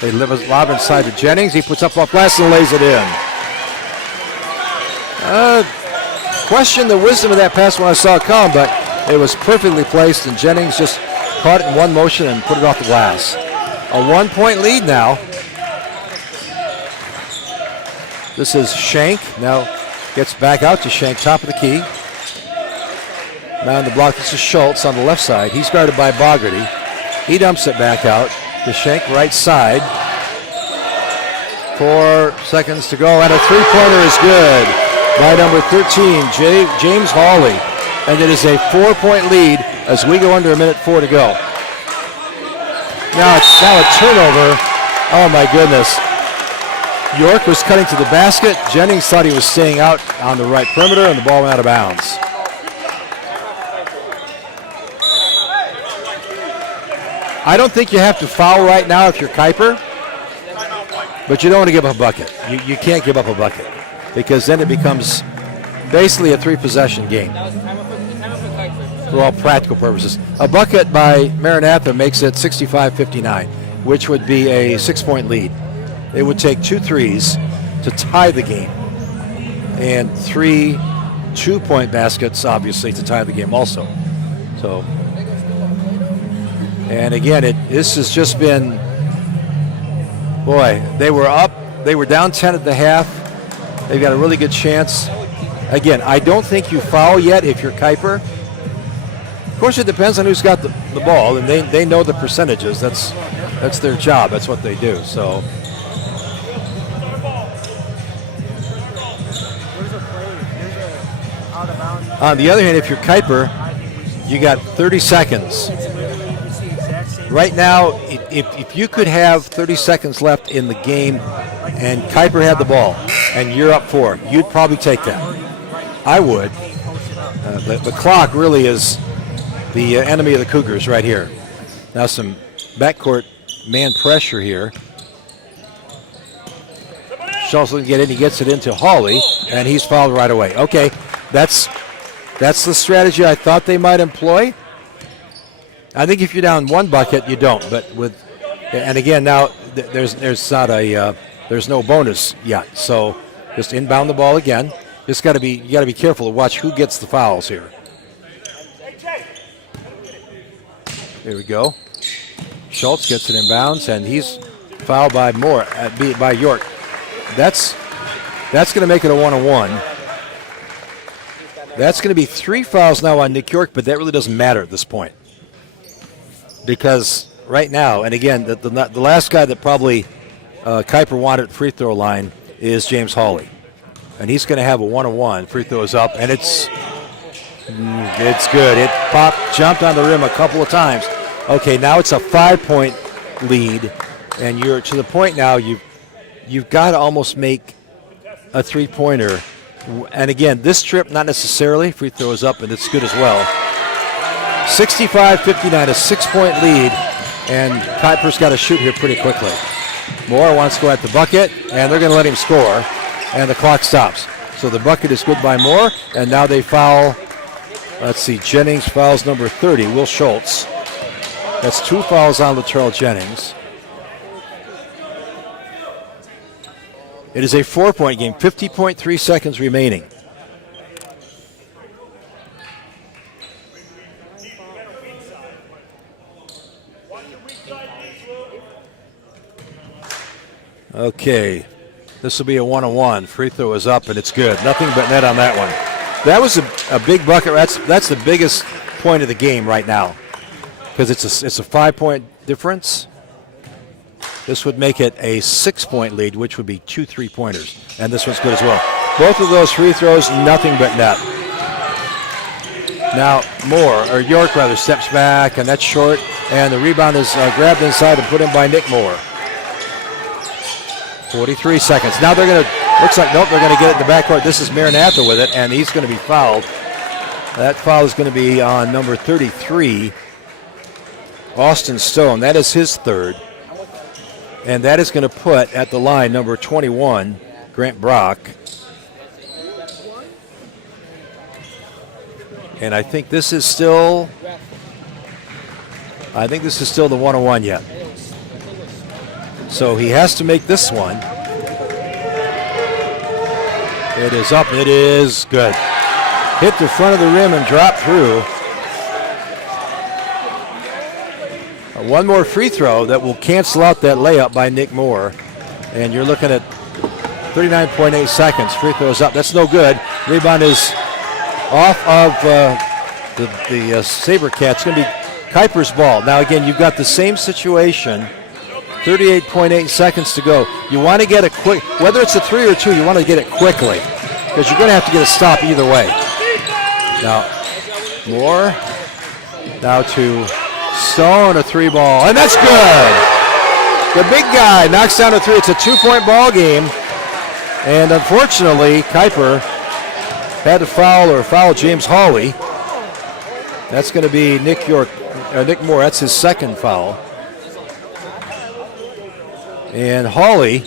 They lob inside to Jennings. He puts up off glass and lays it in. Question the wisdom of that pass when I saw it come, but it was perfectly placed, and Jennings just caught it in one motion and put it off the glass. A 1-point lead now. This is Shank. Now gets back out to Shank, top of the key. Now on the block, this is Schultz on the left side. He's guarded by Bogarty. He dumps it back out to Shank, right side. 4 seconds to go, and a three-pointer is good by number 13, James Hawley. And it is a 4-point lead as we go under a minute 4 to go. Now a turnover. Oh my goodness. York was cutting to the basket. Jennings thought he was staying out on the right perimeter, and the ball went out of bounds. I don't think you have to foul right now if you're Kuyper, but you don't want to give up a bucket. You can't give up a bucket because then it becomes basically a 3-possession game for all practical purposes. A bucket by Maranatha makes it 65-59, which would be a 6-point lead. It would take 2 threes to tie the game and 3 2-point baskets, obviously, to tie the game also. So, and again, this has just been, boy, they were down 10 at the half. They've got a really good chance. Again, I don't think you foul yet if you're Kuyper. Of course, it depends on who's got the ball, and they know the percentages. That's their job. That's what they do. So. On the other hand, if you're Kuyper, you got 30 seconds. Right now, if you could have 30 seconds left in the game and Kuyper had the ball and you're up 4, you'd probably take that. I would. The clock really is the enemy of the Cougars right here. Now some backcourt man pressure here. Schultz looking to get in. He gets it into Hawley, and he's fouled right away. Okay, that's the strategy I thought they might employ. I think if you're down 1 bucket, you don't. But and again now there's no bonus yet. So just inbound the ball again. You got to be careful to watch who gets the fouls here. Here we go. Schultz gets it in bounds, and he's fouled by by York. That's going to make it a 1-on-1. That's going to be 3 fouls now on Nick York, but that really doesn't matter at this point. Because right now, and again, the last guy that probably Kuyper wanted at free throw line is James Hawley. And he's going to have a 1-on-1. Free throw is up, and it's good. It jumped on the rim a couple of times. Okay, now it's a 5-point lead, and you're to the point now you've got to almost make a 3-pointer. And again, this trip, not necessarily. Free throw is up, and it's good as well. 65-59, a 6-point lead, and Kuyper's got to shoot here pretty quickly. Moore wants to go at the bucket, and they're going to let him score, and the clock stops. So the bucket is good by Moore, and now they foul. Let's see, Jennings fouls number 30, Will Schultz. That's 2 fouls on Latrell Jennings. It is a 4-point game, 50.3 seconds remaining. Okay, this will be a 1-on-1. Free throw is up, and it's good. Nothing but net on that one. That was a big bucket. That's the biggest point of the game right now, because it's a 5-point difference. This would make it a 6-point lead, which would be 2 3-pointers, and this one's good as well. Both of those free throws, nothing but net. Now York steps back, and that's short, and the rebound is grabbed inside and put in by Nick Moore. 43 seconds. Now they're going to get it in the backcourt. This is Maranatha with it, and he's going to be fouled. That foul is going to be on number 33, Austin Stone. That is his third. And that is going to put at the line number 21, Grant Brock. And I think this is still the 101 yet. So he has to make this one. It is up. It is good. Hit the front of the rim and drop through. One more free throw that will cancel out that layup by Nick Moore. And you're looking at 39.8 seconds. Free throw is up. That's no good. Rebound is off of the SaberCats. It's going to be Kuyper's ball. Now, again, you've got the same situation. 38.8 seconds to go. You want to get it quick. Whether it's a 3 or 2, you want to get it quickly because you're going to have to get a stop either way. Now, Moore. Now to Stone, a 3 ball. And that's good. The big guy knocks down a 3. It's a 2-point ball game. And unfortunately, Kuyper had to foul James Hawley. That's going to be Nick Moore. That's his second foul. And Hawley,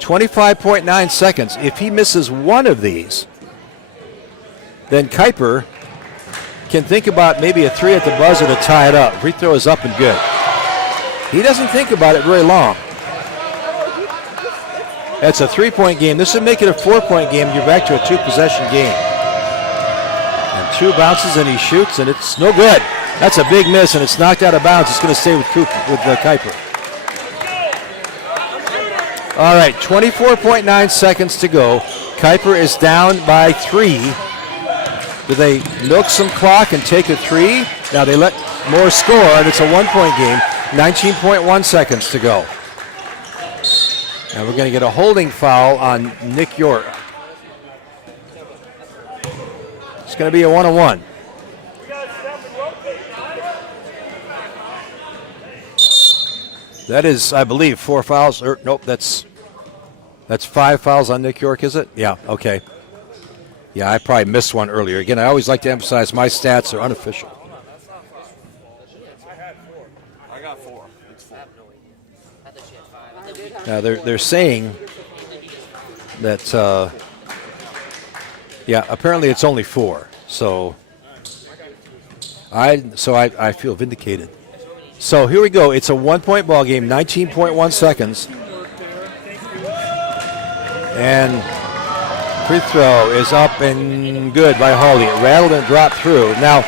25.9 seconds. If he misses one of these, then Kuyper can think about maybe a 3 at the buzzer to tie it up. Free throw is up and good. He doesn't think about it very long. That's a 3-point game. This would make it a 4-point game. You're back to a 2-possession game. And 2 bounces and he shoots and it's no good. That's a big miss and it's knocked out of bounds. It's going to stay with Kuyper. All right, 24.9 seconds to go. Kuyper is down by 3. Do they milk some clock and take a 3? Now they let Moore score, and it's a 1-point game. 19.1 seconds to go. And we're going to get a holding foul on Nick York. It's going to be a 1-on-1. That is, I believe, 4 fouls. Nope, that's 5 fouls on Nick York, is it? Yeah, okay. Yeah, I probably missed one earlier. Again, I always like to emphasize my stats are unofficial. I got 4. Now they're saying that apparently it's only 4. So I feel vindicated. So here we go. It's a 1-point ball game, 19.1 seconds. And free throw is up and good by Hawley. It rattled and dropped through. Now,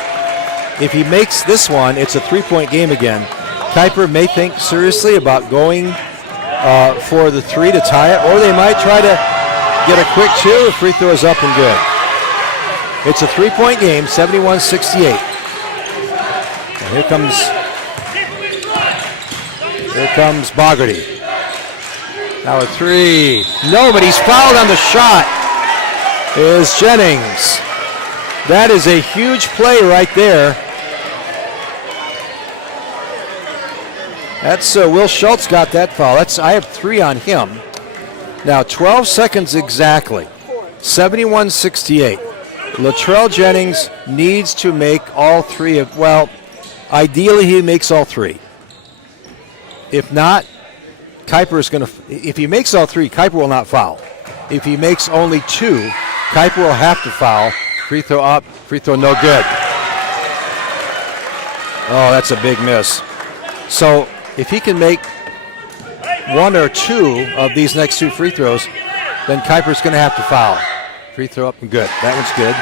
if he makes this one, it's a 3-point game again. Kuyper may think seriously about going for the 3 to tie it, or they might try to get a quick 2. The free throw is up and good. It's a 3-point game, 71-68. And here comes Bogarty. Now a 3. No, but he's fouled on the shot. Is Jennings. That is a huge play right there. That's Will Schultz got that foul. I have 3 on him. Now 12 seconds exactly. 71-68. Latrell Jennings needs to make all 3 ideally he makes all 3. If not, Kuyper is going to. If he makes all 3, Kuyper will not foul. If he makes only 2, Kuyper will have to foul. Free throw up. Free throw no good. Oh, that's a big miss. So if he can make 1 or 2 of these next 2 free throws, then Kuyper's going to have to foul. Free throw up and good. That one's good.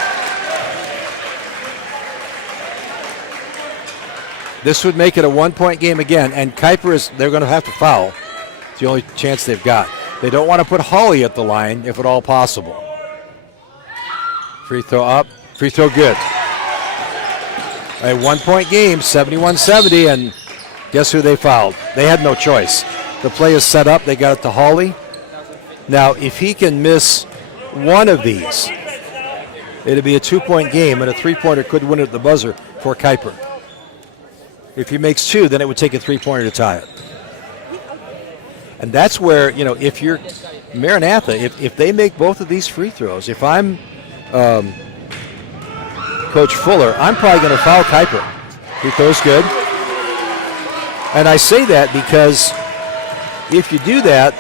This would make it a 1-point game again, and they're going to have to foul. It's the only chance they've got. They don't want to put Hawley at the line, if at all possible. Free throw up, free throw good. A 1-point game, 71-70, and guess who they fouled? They had no choice. The play is set up, they got it to Hawley. Now, if he can miss 1 of these, it'll be a 2-point game, and a 3-pointer could win it at the buzzer for Kuyper. If he makes 2, then it would take a 3-pointer to tie it. And that's where, if you're Maranatha, if they make both of these free throws, if I'm Coach Fuller, I'm probably going to foul Kuyper. Free throw's good. And I say that because if you do that,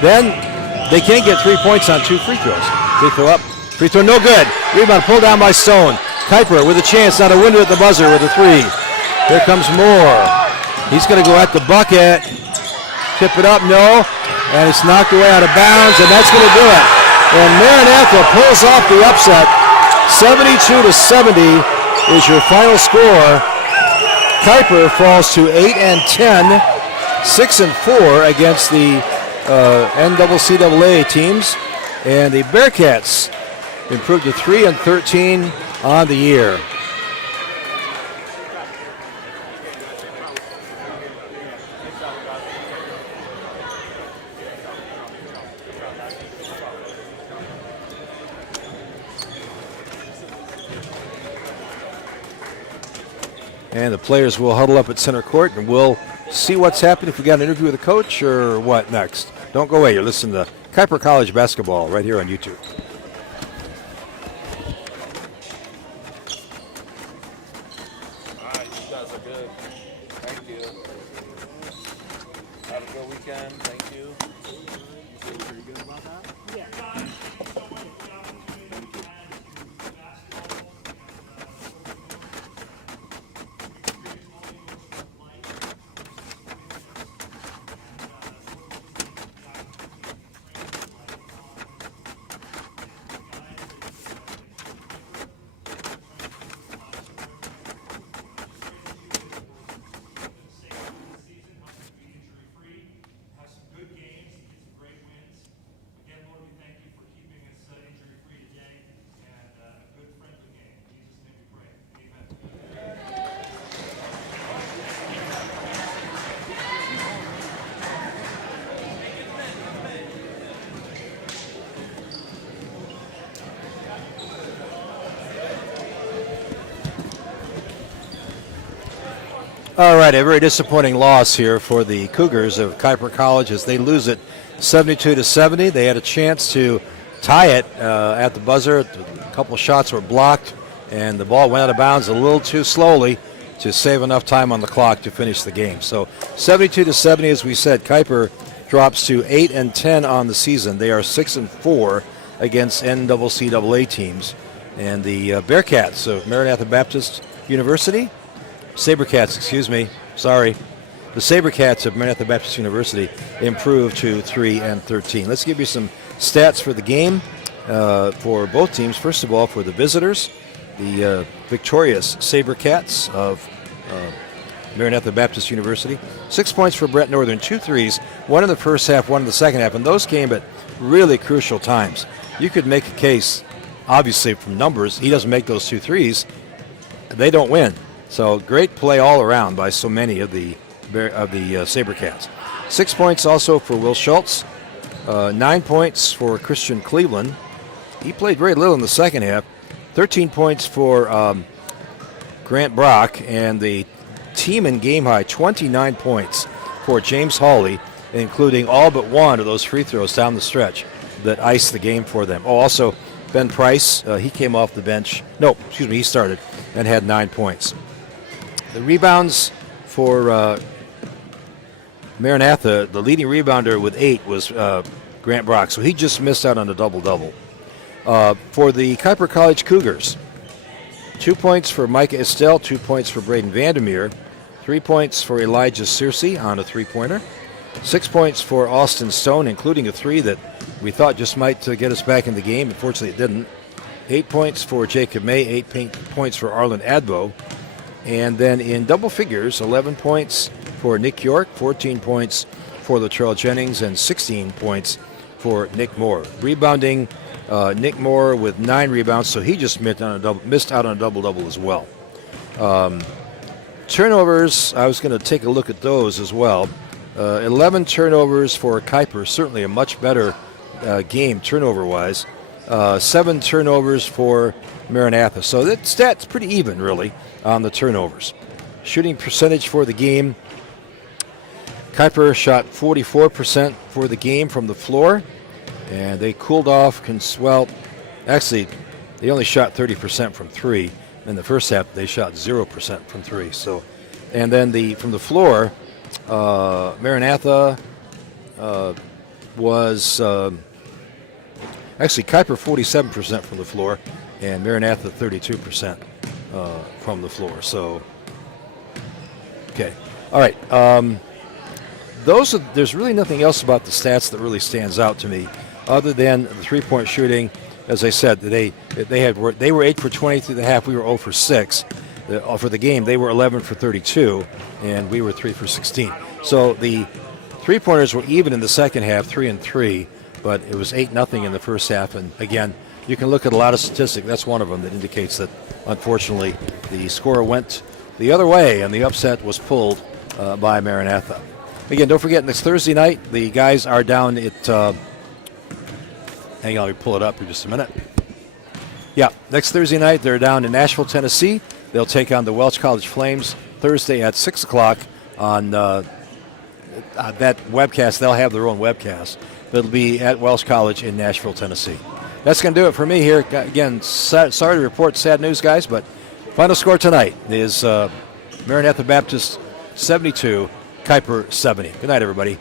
then they can't get 3 points on 2 free throws. Free throw up. Free throw no good. Rebound pulled down by Stone. Kuyper with a chance, not a window at the buzzer with a 3. Here comes Moore. He's going to go at the bucket. Tip it up, no. And it's knocked away out of bounds, and that's going to do it. And Maranatha pulls off the upset. 72-70 is your final score. Kuyper falls to 8-10, 6-4 against the NCCAA teams, and the Bearcats improved to 3-13 on the year. And the players will huddle up at center court, and we'll see what's happening, if we got an interview with the coach or what next. Don't go away. You're listening to Kuyper College basketball right here on YouTube. All right, you guys are good. Thank you. Have a good weekend. Thank you. You feel pretty good about that? All right, a very disappointing loss here for the Cougars of Kuyper College as they lose it 72-70. They had a chance to tie it at the buzzer. A couple shots were blocked, and the ball went out of bounds a little too slowly to save enough time on the clock to finish the game. So 72-70, as we said, Kuyper drops to 8-10 on the season. They are 6-4 against NCCAA teams. And the Bearcats of Maranatha Baptist University, Sabercats, excuse me, sorry. The Sabercats of Maranatha Baptist University improved to 3-13. Let's give you some stats for the game for both teams. First of all, for the visitors, the victorious Sabercats of Maranatha Baptist University. 6 points for Brett Northern, 2 threes, one in the first half, one in the second half, and those came at really crucial times. You could make a case, obviously from numbers, he doesn't make those 2 threes, they don't win. So great play all around by so many of the Sabercats. 6 points also for Will Schultz. 9 points for Christian Cleveland. He played very little in the second half. 13 points for Grant Brock, and the team in game high, 29 points for James Hawley, including all but one of those free throws down the stretch that iced the game for them. Oh, also Ben Price, he came off the bench. No, excuse me, he started and had 9 points. The rebounds for Maranatha, the leading rebounder with 8 was Grant Brock, so he just missed out on a double-double. For the Kuyper College Cougars, 2 points for Micah Estelle, 2 points for Braden Vandermeer, 3 points for Elijah Searcy on a three-pointer, 6 points for Austin Stone, including a 3 that we thought just might get us back in the game. Unfortunately, it didn't. 8 points for Jacob May, 8 points for Arlen Adbo. And then in double figures, 11 points for Nick York, 14 points for Latrell Jennings, and 16 points for Nick Moore. Rebounding, Nick Moore with 9 rebounds, so he just missed out on a double-double as well. Turnovers, I was going to take a look at those as well. 11 turnovers for Kuyper, certainly a much better game turnover-wise. 7 turnovers for Maranatha. So that stat's pretty even, really, on the turnovers. Shooting percentage for the game, Kuyper shot 44% for the game from the floor, and they cooled off, well, actually They only shot 30% from three. In the first half, they shot 0% from three. So, and then from the floor, Maranatha was actually Kuyper 47% from the floor, and Maranatha 32% from the floor. So, okay, all right. There's really nothing else about the stats that really stands out to me, other than the 3-point shooting. As I said, they were 8 for 20 through the half. We were 0 for 6 for the game. They were 11 for 32, and we were 3 for 16. So the 3-pointers were even in the second half, 3 and 3, but it was 8-0 in the first half. And again, you can look at a lot of statistics. That's one of them that indicates that, unfortunately, the score went the other way, and the upset was pulled by Maranatha. Again, don't forget, next Thursday night, the guys are down at, hang on, let me pull it up for just a minute. Yeah, next Thursday night, they're down in Nashville, Tennessee. They'll take on the Welch College Flames Thursday at 6 o'clock on that webcast. They'll have their own webcast. It'll be at Welch College in Nashville, Tennessee. That's going to do it for me here. Again, sorry to report sad news, guys, but final score tonight is Maranatha Baptist 72, Kuyper 70. Good night, everybody.